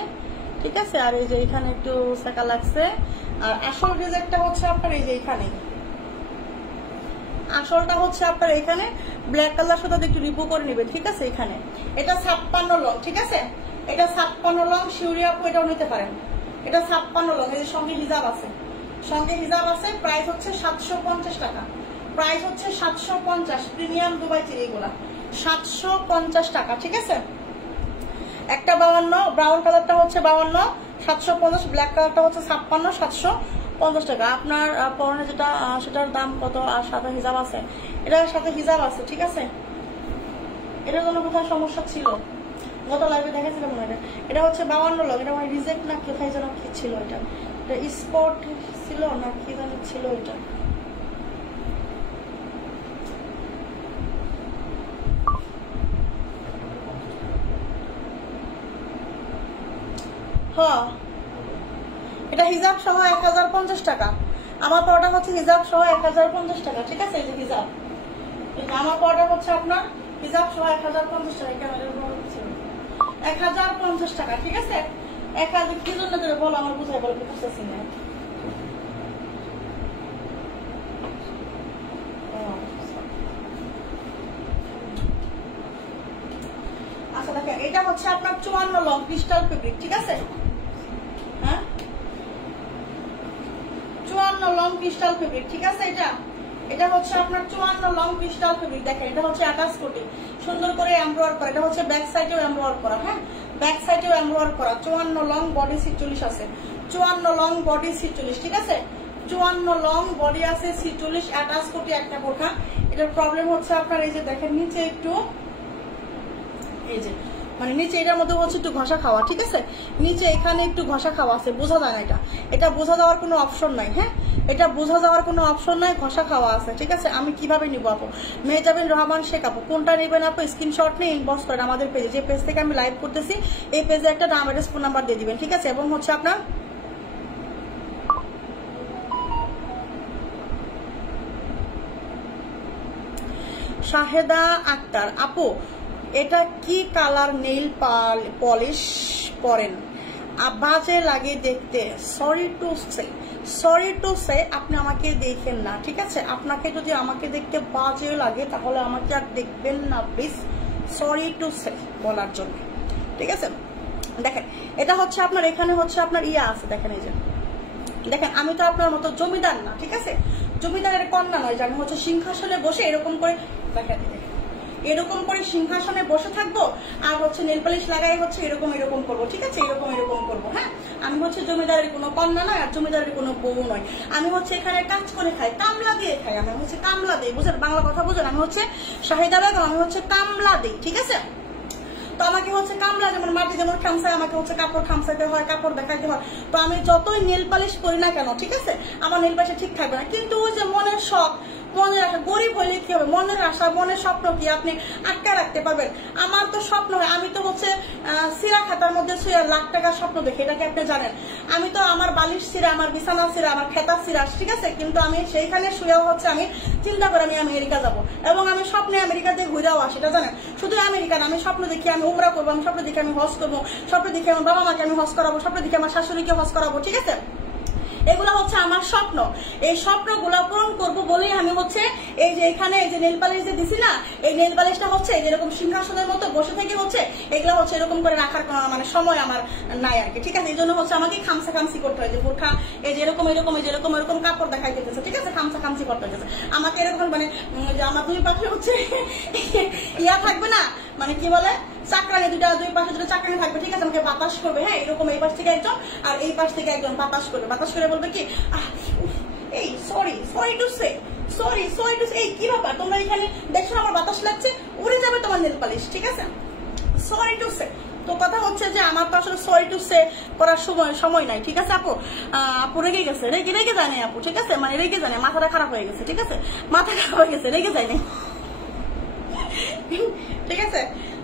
ঠিক আছে। আর এই যে এখানে একটু সেকা লাগছে। আর আসল ডিজাইনটা হচ্ছে আপনার এই যে এখানে, আসলটা হচ্ছে আপনার এখানে ব্ল্যাক কালার সাথে একটু রিপু করে নেবেন, ঠিক আছে। এখানে এটা 56 লং, ঠিক আছে, এটা 56 লং। শিউরি আপু এটাও নিতে পারেন, এটা 56 লং, এর সঙ্গে হিজাব আছে, সঙ্গে হিজাব আছে, প্রাইস হচ্ছে 750 টাকা, প্রাইস হচ্ছে 750, প্রিমিয়াম দুবাই চেরি এগুলা 750 টাকা, ঠিক আছে। একটা 52, ব্রাউন কালারটা হচ্ছে 52 750, ব্ল্যাক কালারটা হচ্ছে 56 750 টাকা। আপনার পরনে যেটা সেটার দাম কত? আর সাথে হিজাব আছে, এটার সাথে হিজাব আছে, ঠিক আছে। এটার জন্য কোথায় সমস্যা ছিল গত লাইভে দেখেছিলাম মনে হয়। এটা হচ্ছে 52 লং, এটা মানে রিজেক্ট না কোথায় যেন কি ছিল, এটা স্পট ছিল না কি জানি ছিল এটা। হ্যাঁ, এটা হিজাব সহ 1050 টাকা। আমার পরটা হচ্ছে হিজাব সহ 1050 টাকা, ঠিক আছে। এই যে হিজাব, আমার পরটা হচ্ছে আপনার হিজাব সহ 1050 টাকা, ক্যামেরার উপর ছিল 1050 টাকা, ঠিক আছে। 1000 কি জন্য দেবে বলো, আমার বুঝাই বলতে বুঝতেছি না। আচ্ছা দেখেন, এটা হচ্ছে আপনার 54 লং ক্রিস্টাল ফেব্রিক, ঠিক আছে। হ্যাঁ, 54 লং ক্রিস্টাল ফেব্রিক, ঠিক আছে। এটা হচ্ছে আপনার 54 লং ক্রিস্টাল ফেব্রিক। দেখেন, এটা হচ্ছে 28 কোটি সুন্দর করে এমব্রয়ডারি করা, এটা হচ্ছে ব্যাক সাইডেও এমব্রয়ডারি করা। হ্যাঁ, ব্যাক সাইডেও এমব্রয়ডারি করা। 54 লং বডি 46 আছে, 54 লং বডি 46, ঠিক আছে। 54 লং বডি আছে 46, 28 কোটি একটা বোরখা। এটার প্রবলেম হচ্ছে আপনার এই যে দেখেন নিচে একটু, এই যে মানে নিচে এটার মধ্যে হচ্ছে একটু ঘষা খাওয়া, ঠিক আছে। নিচে এখানে একটু ঘষা খাওয়া আছে, বোঝা যায় না। এটা বোঝা যাওয়ার কোনো অপশন নাই। হ্যাঁ, এটা বোঝা যাওয়ার কোনো অপশন নাই, ঘষা খাওয়া আছে, ঠিক আছে। আমি কিভাবে নিব আপু? মেহজাবিন রহমান শেখ আপু, কোনটা নেবেন আপু? স্ক্রিনশট নিয়ে ইনবক্স করেন আমাদের পেজে, যে পেজ থেকে আমি লাইভ করতেছি এই পেজে একটা নাম অ্যাড্রেস ফোন নাম্বার দিয়ে দিবেন, ঠিক আছে। এবং হচ্ছে আপনার শাহেদা আক্তার আপু, এটা কি কালার নেইল পলিশ পরেন? বাজে লাগে দেখতে, সরি টু সে আপনি আমাকে দেখেন না, ঠিক আছে। আপনাকে যদি আমাকে দেখতে বাজে লাগে তাহলে আমাকে আর দেখবেন না প্লিজ, সরি টু সে বলার জন্য, ঠিক আছে। দেখেন, এটা হচ্ছে আপনার এখানে হচ্ছে আপনার ইয়া আছে, দেখেন এই যে দেখেন, আমি তো আপনার মতো জমিদার না, ঠিক আছে। জমিদারের কন্যা নয় যে আমি হচ্ছে সিংহাসনে বসে এরকম করে, দেখেন এরকম করে সিংহাসনে বসে থাকবো আর হচ্ছে নেল পালিশ লাগাই হচ্ছে এরকম করবো, ঠিক আছে। এরকম করবো। হ্যাঁ, আমি হচ্ছে জমিদারের কোনো কন্যা নয় আর জমিদারের কোনো বউ নয়। আমি হচ্ছে এখানে কাজ করে খাই, কামলা দিয়ে খাই। আমি হচ্ছে কামলা দিই, বুঝেন বাংলা কথা বুঝেন। আমি হচ্ছে শাহিদা বেগম, আমি হচ্ছে কামলা দিই, ঠিক আছে। তো আমাকে হচ্ছে কামলা, যেমন মাটি যেমন খামসায়, আমাকে হচ্ছে কাপড় খামসাইতে হয়, কাপড় দেখাইতে হয়। তো আমি যতই নেল পালিশ করি না কেন, ঠিক আছে, আমার নেল পালিশ ঠিক থাকবে না। কিন্তু ওই যে মনের শখ, মনের আশা, গরিব হইলে কি হবে, মনের আশা মনের স্বপ্ন কি আপনি আটকে রাখতে পারবেন? আমার তো স্বপ্ন হয়, আমি তো হচ্ছে সিরা খাতার মধ্যে শুয়ে লাখ টাকার স্বপ্ন দেখি, এটাকে আপনি জানেন। আমি তো আমার বালিশ সিরা, আমার বিছানা সিরা, আমার খেতা সিরা, ঠিক আছে। কিন্তু আমি সেইখানে শুয়েও হচ্ছে আমি চিন্তা করে আমি আমেরিকা যাব, এবং আমি স্বপ্নে আমেরিকাতে ঘুরেও আসি, এটা জানেন। শুধু আমেরিকা না, আমি স্বপ্ন দেখি আমি উমরা করবো, আমি স্বপ্ন দেখি আমি হজ করবো, স্বপ্ন দেখি আমার বাবা মাকে আমি হজ করাবো, স্বপ্ন দেখি আমার শাশুড়িকে হজ করাবো, ঠিক আছে। এগুলো হচ্ছে আমার স্বপ্ন। এই স্বপ্নগুলো পূরণ করবো বলেই আমি হচ্ছে এই যে এখানে এই যে নেল পালিশ যে দিছি না, এই নেল পালিশটা হচ্ছে যেরকম সিংহাসনের মতো বসে থেকে হচ্ছে এগুলো হচ্ছে এরকম করে রাখার কোনো মানে সময় আমার নাই আর কি, ঠিক আছে। এই জন্য হচ্ছে আমাকে খামসি করতে হয়, যে বোরখা এই যে এরকম এরকম কাপড় দেখাই দিতেছে, ঠিক আছে। খামসি করতে হচ্ছে আমাকে এরকম, মানে যে আমার দুই পাশে হচ্ছে ইয়া থাকবে না, মানে কি বলে চাকরানি, দুই পাশে দুটো চাকরানি থাকবে, ঠিক আছে। আমাকে বাতাস করবে, হ্যাঁ, এরকম এই পাশ থেকে একজন আর এই পাশ থেকে একজন বাতাস করবে, বাতাস করে বলবে কি এই সরি টু সে এই কি ব্যাপার, তোমরা এখানে দেখছো আমার বাতাস লাগছে, উড়ে যাবে তোমার নেল পালিশ, ঠিক আছে। Sorry to say. তো কথা হচ্ছে যে আমার তো আসলে সরি টু সে করার সময় নাই, ঠিক আছে। আপু রেগে গেছে, রেগে যায় না আপু, ঠিক আছে। মানে রেগে যায় না, মাথাটা খারাপ হয়ে গেছে, ঠিক আছে। মাথা খারাপ হয়ে গেছে, রেগে যায় না, ঠিক আছে।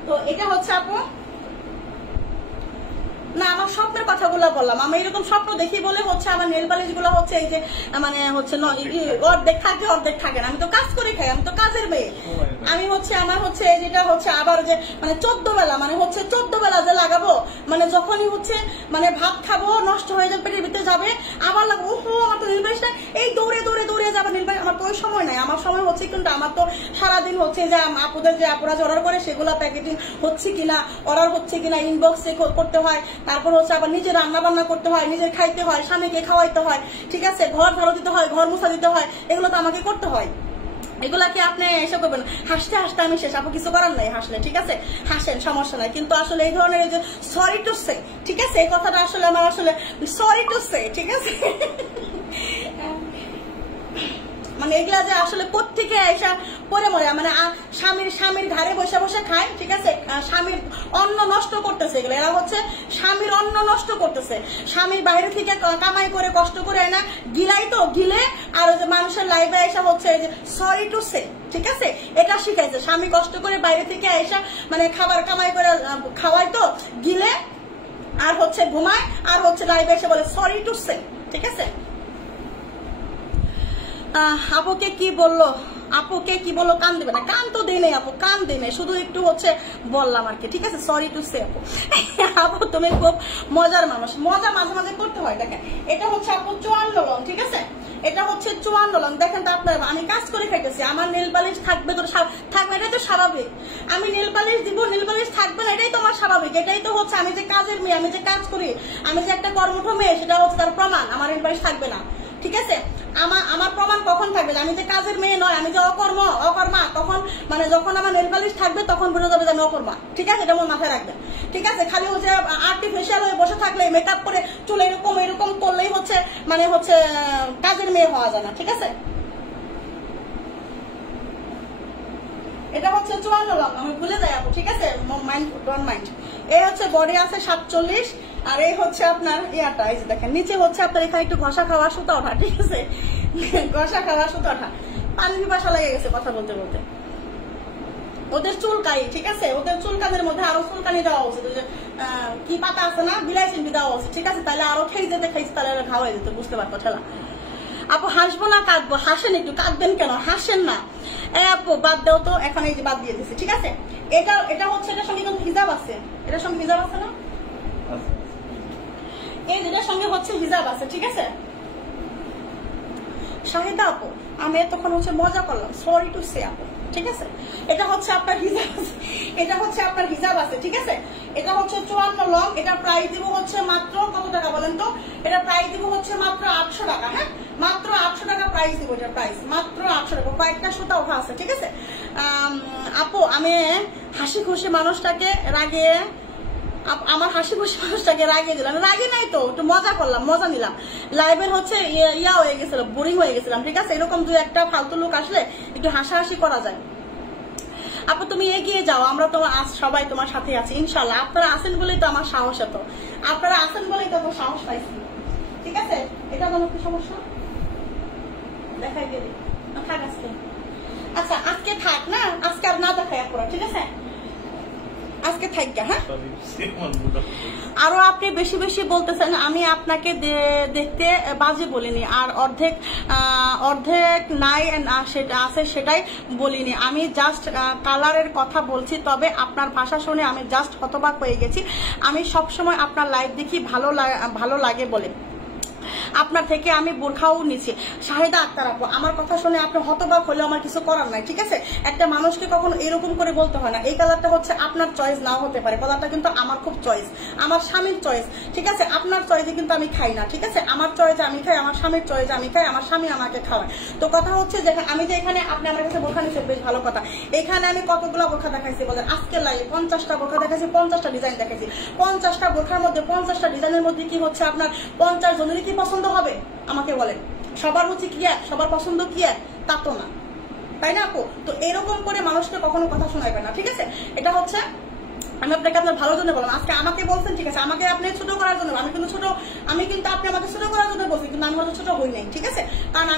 তো এটা হচ্ছে আপু না, আমার স্বপ্নের কথাগুলো বললাম। আমি এরকম স্বপ্ন দেখি বলে হচ্ছে আমার নেল পালিশ গুলো হচ্ছে এই যে মানে হচ্ছে অর্ধেক থাকে না। আমি তো কাজ করে খাই, আমি তো কাজের মেয়ে। আমি হচ্ছে আমার হচ্ছে যেটা হচ্ছে আবার যে মানে 14 বেলা, মানে হচ্ছে 14 বেলা যে লাগাবো, মানে যখনই হচ্ছে মানে ভাত খাবো নষ্ট হয়ে যাবে, পেটের ভিতরে যাবে, আবার লাগবো ওহো আমার তো নেল পালিশটা, এই দৌড়ে যাবো আবার নীল পালিশ, আমার তো ওই সময় নাই, আমার সময় হচ্ছে কিন্তু আমার তো সারাদিন হচ্ছে যে আপুদের যে আপুরা যে অর্ডার করে সেগুলো প্যাকেটিং হচ্ছে কিনা, অর্ডার হচ্ছে কিনা ইনবক্সে করতে হয়, তারপর হচ্ছে আবার নিজে রান্না বান্না করতে হয়, নিজের খাইতে হয়, স্বামীকে খাওয়াইতে হয়, ঠিক আছে, ঘর ঝাড়ু দিতে হয়, ঘর মুছা দিতে হয়, এগুলো তো আমাকে করতে হয়। এগুলাকে আপনি এসে করবেন হাসতে হাসতে আমি শেষ, আপু কিছু করার নাই হাসলে, ঠিক আছে, হাসেন সমস্যা নাই, কিন্তু আসলে এই ধরনের এই যে সরি টু সে, ঠিক আছে, এই কথাটা আসলে আমার আসলে সরি টু সে, ঠিক আছে, মানে এগুলা যে আসলে কোত্থেকে এসা পরে মরে, মানে স্বামীর ঘাড়ে বসে বসে খায়, ঠিক আছে, স্বামীর অন্ন নষ্ট করতেছে এগুলো, এরা হচ্ছে স্বামীর অন্ন নষ্ট করতেছে, স্বামীর বাইরে থেকে কামাই করে কষ্ট করে না গিলাই তো গিলে, আর ওই যে মানুষের লাইফে এসা হচ্ছে যে সরি টু সে, ঠিক আছে, এটা শিখাইছে, স্বামী কষ্ট করে বাইরে থেকে এসা মানে খাবার কামাই করে খাওয়াই তো গিলে, আর হচ্ছে ঘুমায়, আর হচ্ছে লাইফে এসে বলে সরি টু সে, ঠিক আছে। আপুকে কি বললো, আপুকে কি বললো, কান দেবে না, কান তো দেয় নেই আপু, কান দেয় নেই, শুধু একটু হচ্ছে বললাম আর কি, ঠিক আছে, সরি টু সে আপু। আপু তুমি খুব মজার মানুষ, মজা মাঝে মাঝে করতে হয়। দেখেন এটা হচ্ছে আপু 54 লং, ঠিক আছে, এটা হচ্ছে 54 লং। দেখেন তো আপনার, আমি কাজ করে খাইতেছি, আমার নেল পালিশ থাকবে তো থাকবে, এটাই তো স্বাভাবিক, আমি নেল পালিশ দিব, নেল পালিশ থাকবে না, এটাই তো আমার স্বাভাবিক, এটাই তো হচ্ছে আমি যে কাজের মেয়ে, আমি যে কাজ করি, আমি যে একটা কর্মঠ মেয়ে, সেটা হচ্ছে তার প্রমাণ, আমার নেল পালিশ থাকবে না, ঠিক আছে। আমার প্রমাণ কখন থাকবে আমি যে কাজের মেয়ে নয়, আমি যে অকর্মা, তখন মানে যখন আমার নেল পালিশ থাকবে তখন বোঝা যাবে যে আমি অকর্মা, ঠিক আছে, এটা আমার মাথায় রাখবেন, ঠিক আছে। খালি হচ্ছে আর্টিফিশিয়াল হয়ে বসে থাকলে, মেকআপ করে চুল এরকম করলেই হচ্ছে মানে হচ্ছে কাজের মেয়ে হওয়া যায় না, ঠিক আছে। এটা হচ্ছে 54 লং, আমি ভুলে যাই আপু, ঠিক আছে, মাইন্ড ডোন্ট মাইন্ড। এই হচ্ছে বডি আছে 47, আর এই হচ্ছে আপনার ইয়াটা, এই যে দেখেন নিচে হচ্ছে আপনার এখানে একটু ঘষা খাওয়া সুতা ওঠা, ঠিক আছে, ঘষা খাওয়া সুতা ওঠা, পানি পিপাসা লেগে গেছে কথা বলতে বলতে। ওদের চুলকাই, ঠিক আছে, ওদের চুলকানের মধ্যে আরো চুলকানি দেওয়া উচিত, কি পাতা আছে না, বিলাই চিংড়ি দেওয়া উচিত, ঠিক আছে, তাহলে আরো খেয়ে যেতে তাহলে খাওয়াই যেত, বুঝতে পারতো ঠেলা। আপু হাসবো না কাঁদবো, হাসেন একটু, কাঁদবেন কেন, হাসেন না, আপু বাদ দেও তো, এখন এই যে বাদ দিয়ে দিচ্ছি, ঠিক আছে। এটা হচ্ছে, এটার সঙ্গে কিন্তু হিজাব আছে, এটার সঙ্গে হিজাব আছে না, এই যেটার সঙ্গে হচ্ছে হিজাব আছে, ঠিক আছে। শাহিদা আপু আমি তখন হচ্ছে মজা করলাম, সরি টু সে আপু, ঠিক আছে। এটা হচ্ছে আপনার হিজাব আছে, এটা হচ্ছে আপনার হিজাব আছে, ঠিক আছে। এটা হচ্ছে 54 লং, এটা প্রাইস দিব হচ্ছে মাত্র কত টাকা বলেন তো, এটা প্রাইস দিব হচ্ছে মাত্র 800 টাকা, হ্যাঁ, মাত্র 800 টাকা প্রাইস দিব, এটা প্রাইস মাত্র 800 টাকা, কয়েকটা সুতা ওঠা আছে, ঠিক আছে। আপু আমি হাসি খুশি মানুষটাকে রাগিয়ে, আমার হাসি খুশি মানুষটাকে রাগিয়ে দিলাম, রাগি নাই তো, একটু মজা করলাম, মজা নিলাম, লাইভের হচ্ছে ইয়া হয়ে গেছিল, বোরিং হয়ে গেছিলাম, ঠিক আছে। এরকম দুই একটা ফালতু লোক আসলে একটু হাসাহাসি করা যায়। আপু তুমি এগিয়ে যাও, আমরা তোমার সবাই তোমার সাথে আছি ইনশাল্লাহ, আপনারা আছেন বলেই তো আমার সাহস, এত আপনারা আছেন বলেই তো সাহস পাইছি, ঠিক আছে। এটা কোনো কি সমস্যা দেখাই দিই, থাক আজকে, আচ্ছা আজকে থাক না, আজকে আর না দেখাই আপনারা, ঠিক আছে, আজকে থাকবে, হ্যাঁ। আরো আপনি বেশি বেশি বলতেছেন, আমি আপনাকে দেখতে বাজে বলিনি, আর অর্ধেক নাই সেটা আছে সেটাই বলিনি, আমি জাস্ট কালারের কথা বলছি, তবে আপনার ভাষা শুনে আমি জাস্ট হতবাক হয়ে গেছি। আমি সবসময় আপনার লাইভ দেখি, ভালো লাগে বলে আপনার থেকে আমি বোরখাও নিচ্ছি। শাহিদা আক্তার আপু আমার কথা শুনে আপনি হতবাক হলেও আমার কিছু করার নাই, ঠিক আছে। একটা মানুষকে কখনো এরকম করে বলতে হয় না, এই কালারটা হচ্ছে আপনার চয়েস নাও হতে পারে, কালারটা কিন্তু আমার খুব চয়েস, আমার স্বামীর চয়েস, ঠিক আছে। আপনার চয়েসে কিন্তু আমি খাই না, ঠিক আছে, আমার চয়েসে আমি খাই, আমার স্বামীর চয়েসে আমি খাই, আমার স্বামী আমাকে খাওয়ায়। তো কথা হচ্ছে যে আমি যে এখানে আপনি আমার কাছে বোরখা নিচ্ছেন, বেশ ভালো কথা। এখানে আমি কতগুলো বোরখা দেখাইছি বলেন, আজকে লাইভে 50টা বোরখা দেখাইছি, 50টা ডিজাইন দেখাইছি, 50টা বোরখার মধ্যে 50টা ডিজাইনের মধ্যে কি হচ্ছে আপনার 50 জনেরই কি পছন্দ হবে আমাকে বলেন, সবার হচ্ছে কি এক, সবার পছন্দ কি এক, তা তো না, তাই না আপু। তো এরকম করে মানুষকে কখনো কথা শোনাইবেন না, ঠিক আছে। এটা হচ্ছে আমি আপনাকে আপনার ভালোর জন্য বললাম, আজকে আমাকে বলছেন, ঠিক আছে, আমাকে আপনি ছোট করার জন্য, আমি কিন্তু আপনি আমাকে ছোট করার জন্য বলছি, কিন্তু আমি হয়তো ছোট হই নাই, ঠিক আছে, কারণ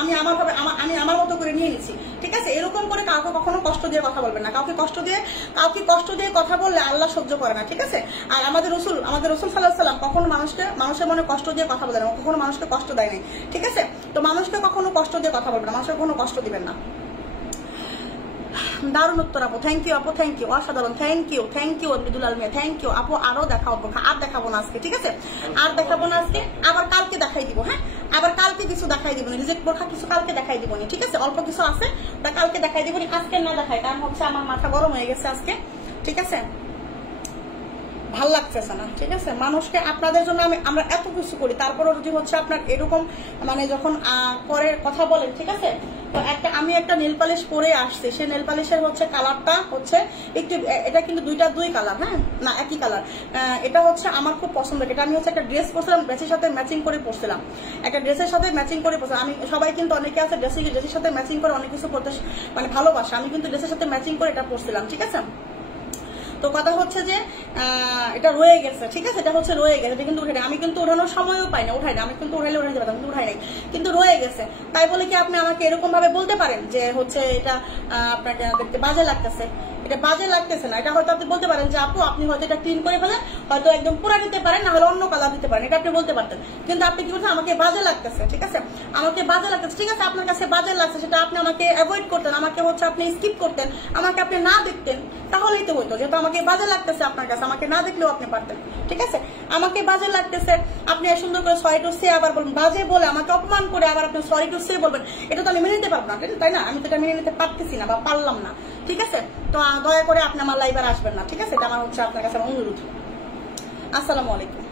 আমি আমার মতো করে নিয়ে নিচ্ছি, ঠিক আছে। এরকম করে কাউকে কখনো কষ্ট দিয়ে কথা বলবেন না, কাউকে কষ্ট দিয়ে কথা বললে আল্লাহ সহ্য করে না, ঠিক আছে। আর আমাদের রসুল সাল্লাল্লাহু আলাইহি ওয়াসাল্লাম কখনো মানুষের মনে কষ্ট দিয়ে কথা বলে না, কখনো মানুষকে কষ্ট দেয় নাই, ঠিক আছে। তো মানুষকে কখনো কষ্ট দিয়ে কথা বলবেন না, মানুষকে কখনো কষ্ট দিবেন না। দারুণ উত্তর আপু, থ্যাংক ইউ আপু, থ্যাংক ইউ, অসাধারণ, thank you Mridul Almia, thank you আপু। আরো দেখাবো, আর দেখাবো না আজকে, ঠিক আছে, আর দেখাবো না আজকে, আবার কালকে দেখাই দিব, হ্যাঁ, আবার কালকে কিছু দেখাই দিব না, রিজেক্ট বোরখা কিছু কালকে দেখাই দিব না, ঠিক আছে? অল্প কিছু আছে ওটা কালকে দেখাই দিব না, আজকে না দেখাই, কারণ হচ্ছে আমার মাথা গরম হয়ে গেছে আজকে, ঠিক আছে? ভাল লাগতেছে না, ঠিক আছে? মানুষকে আপনাদের জন্য আমরা এত কিছু করি, তারপরও যদি হচ্ছে আপনার এরকম মানে যখন করে কথা বলেন, ঠিক আছে? তো আমি একটা নেল পালিশ পরে আসছি, সেই নেল পালিশের হচ্ছে কালারটা হচ্ছে একটু, এটা কিন্তু দুই কালার, হ্যাঁ না একই কালার। এটা হচ্ছে আমার খুব পছন্দের, এটা আমি হচ্ছে একটা ড্রেস পরছিলাম, ড্রেসের সাথে ম্যাচিং করে পরছিলাম, একটা ড্রেসের সাথে ম্যাচিং করে পরছিলাম। আমি সবাই কিন্তু অনেকে আছে ড্রেসের সাথে ম্যাচিং করে অনেক কিছু করতে মানে ভালোবাসে, আমি কিন্তু ড্রেসের সাথে ম্যাচিং করে এটা পরছিলাম, ঠিক আছে? তো কথা হচ্ছে যে এটা রয়ে গেছে, ঠিক আছে? এটা হচ্ছে রয়ে গেছে, এটা কিন্তু উঠে আমি কিন্তু উঠানোর সময়ও পাই না, উঠাই না, আমি কিন্তু উঠাইলে উঠাইতে পারতাম, কিন্তু উঠাই নাই, কিন্তু রয়ে গেছে। তাই বলে কি আপনি আমাকে এরকম ভাবে বলতে পারেন যে হচ্ছে এটা আপনাকে দেখতে বাজে লাগতেছে? এটা বাজে লাগতেছে না, এটা হয়তো আপনি বলতে পারেন যে আপু আপনি হয়তো এটা ক্লিন করে ফেলেন, হয়তো একদম পুরা দিতে পারেন, না হলে অন্য কালার দিতে পারেন, এটা আপনি বলতে পারতেন। কিন্তু আপনি কি বলছেন আমাকে বাজে লাগতেছে, ঠিক আছে? আমাকে বাজে লাগতেছে, ঠিক আছে? আপনার কাছে বাজে লাগছে, সেটা আপনি আমাকে অ্যাভয়েড করতেন, আমাকে হচ্ছে আপনি স্কিপ করতেন, আমাকে আপনি না দেখতেন, তাহলেই তো হইতো। যেহেতু আমাকে বাজে লাগতেছে আপনার কাছে, আমাকে না দেখলেও আপনি পারতেন, ঠিক আছে? আমাকে বাজে লাগতেছে, আপনি সুন্দর করে সরি টু সে আবার বলবেন, বাজে বলে আমাকে অপমান করে আবার আপনি সরি টু সে বলবেন, এটা তো আমি মেনে নিতে পারবো না, তাই না? আমি তো এটা মেনে নিতে পারতেছি না বা পারলাম না, ঠিক আছে? তো দয়া করে আপনি আমার লাইভে আসবেন না, ঠিক আছে? এটা আমার হচ্ছে আপনার কাছে অনুরোধ। আসসালামু আলাইকুম।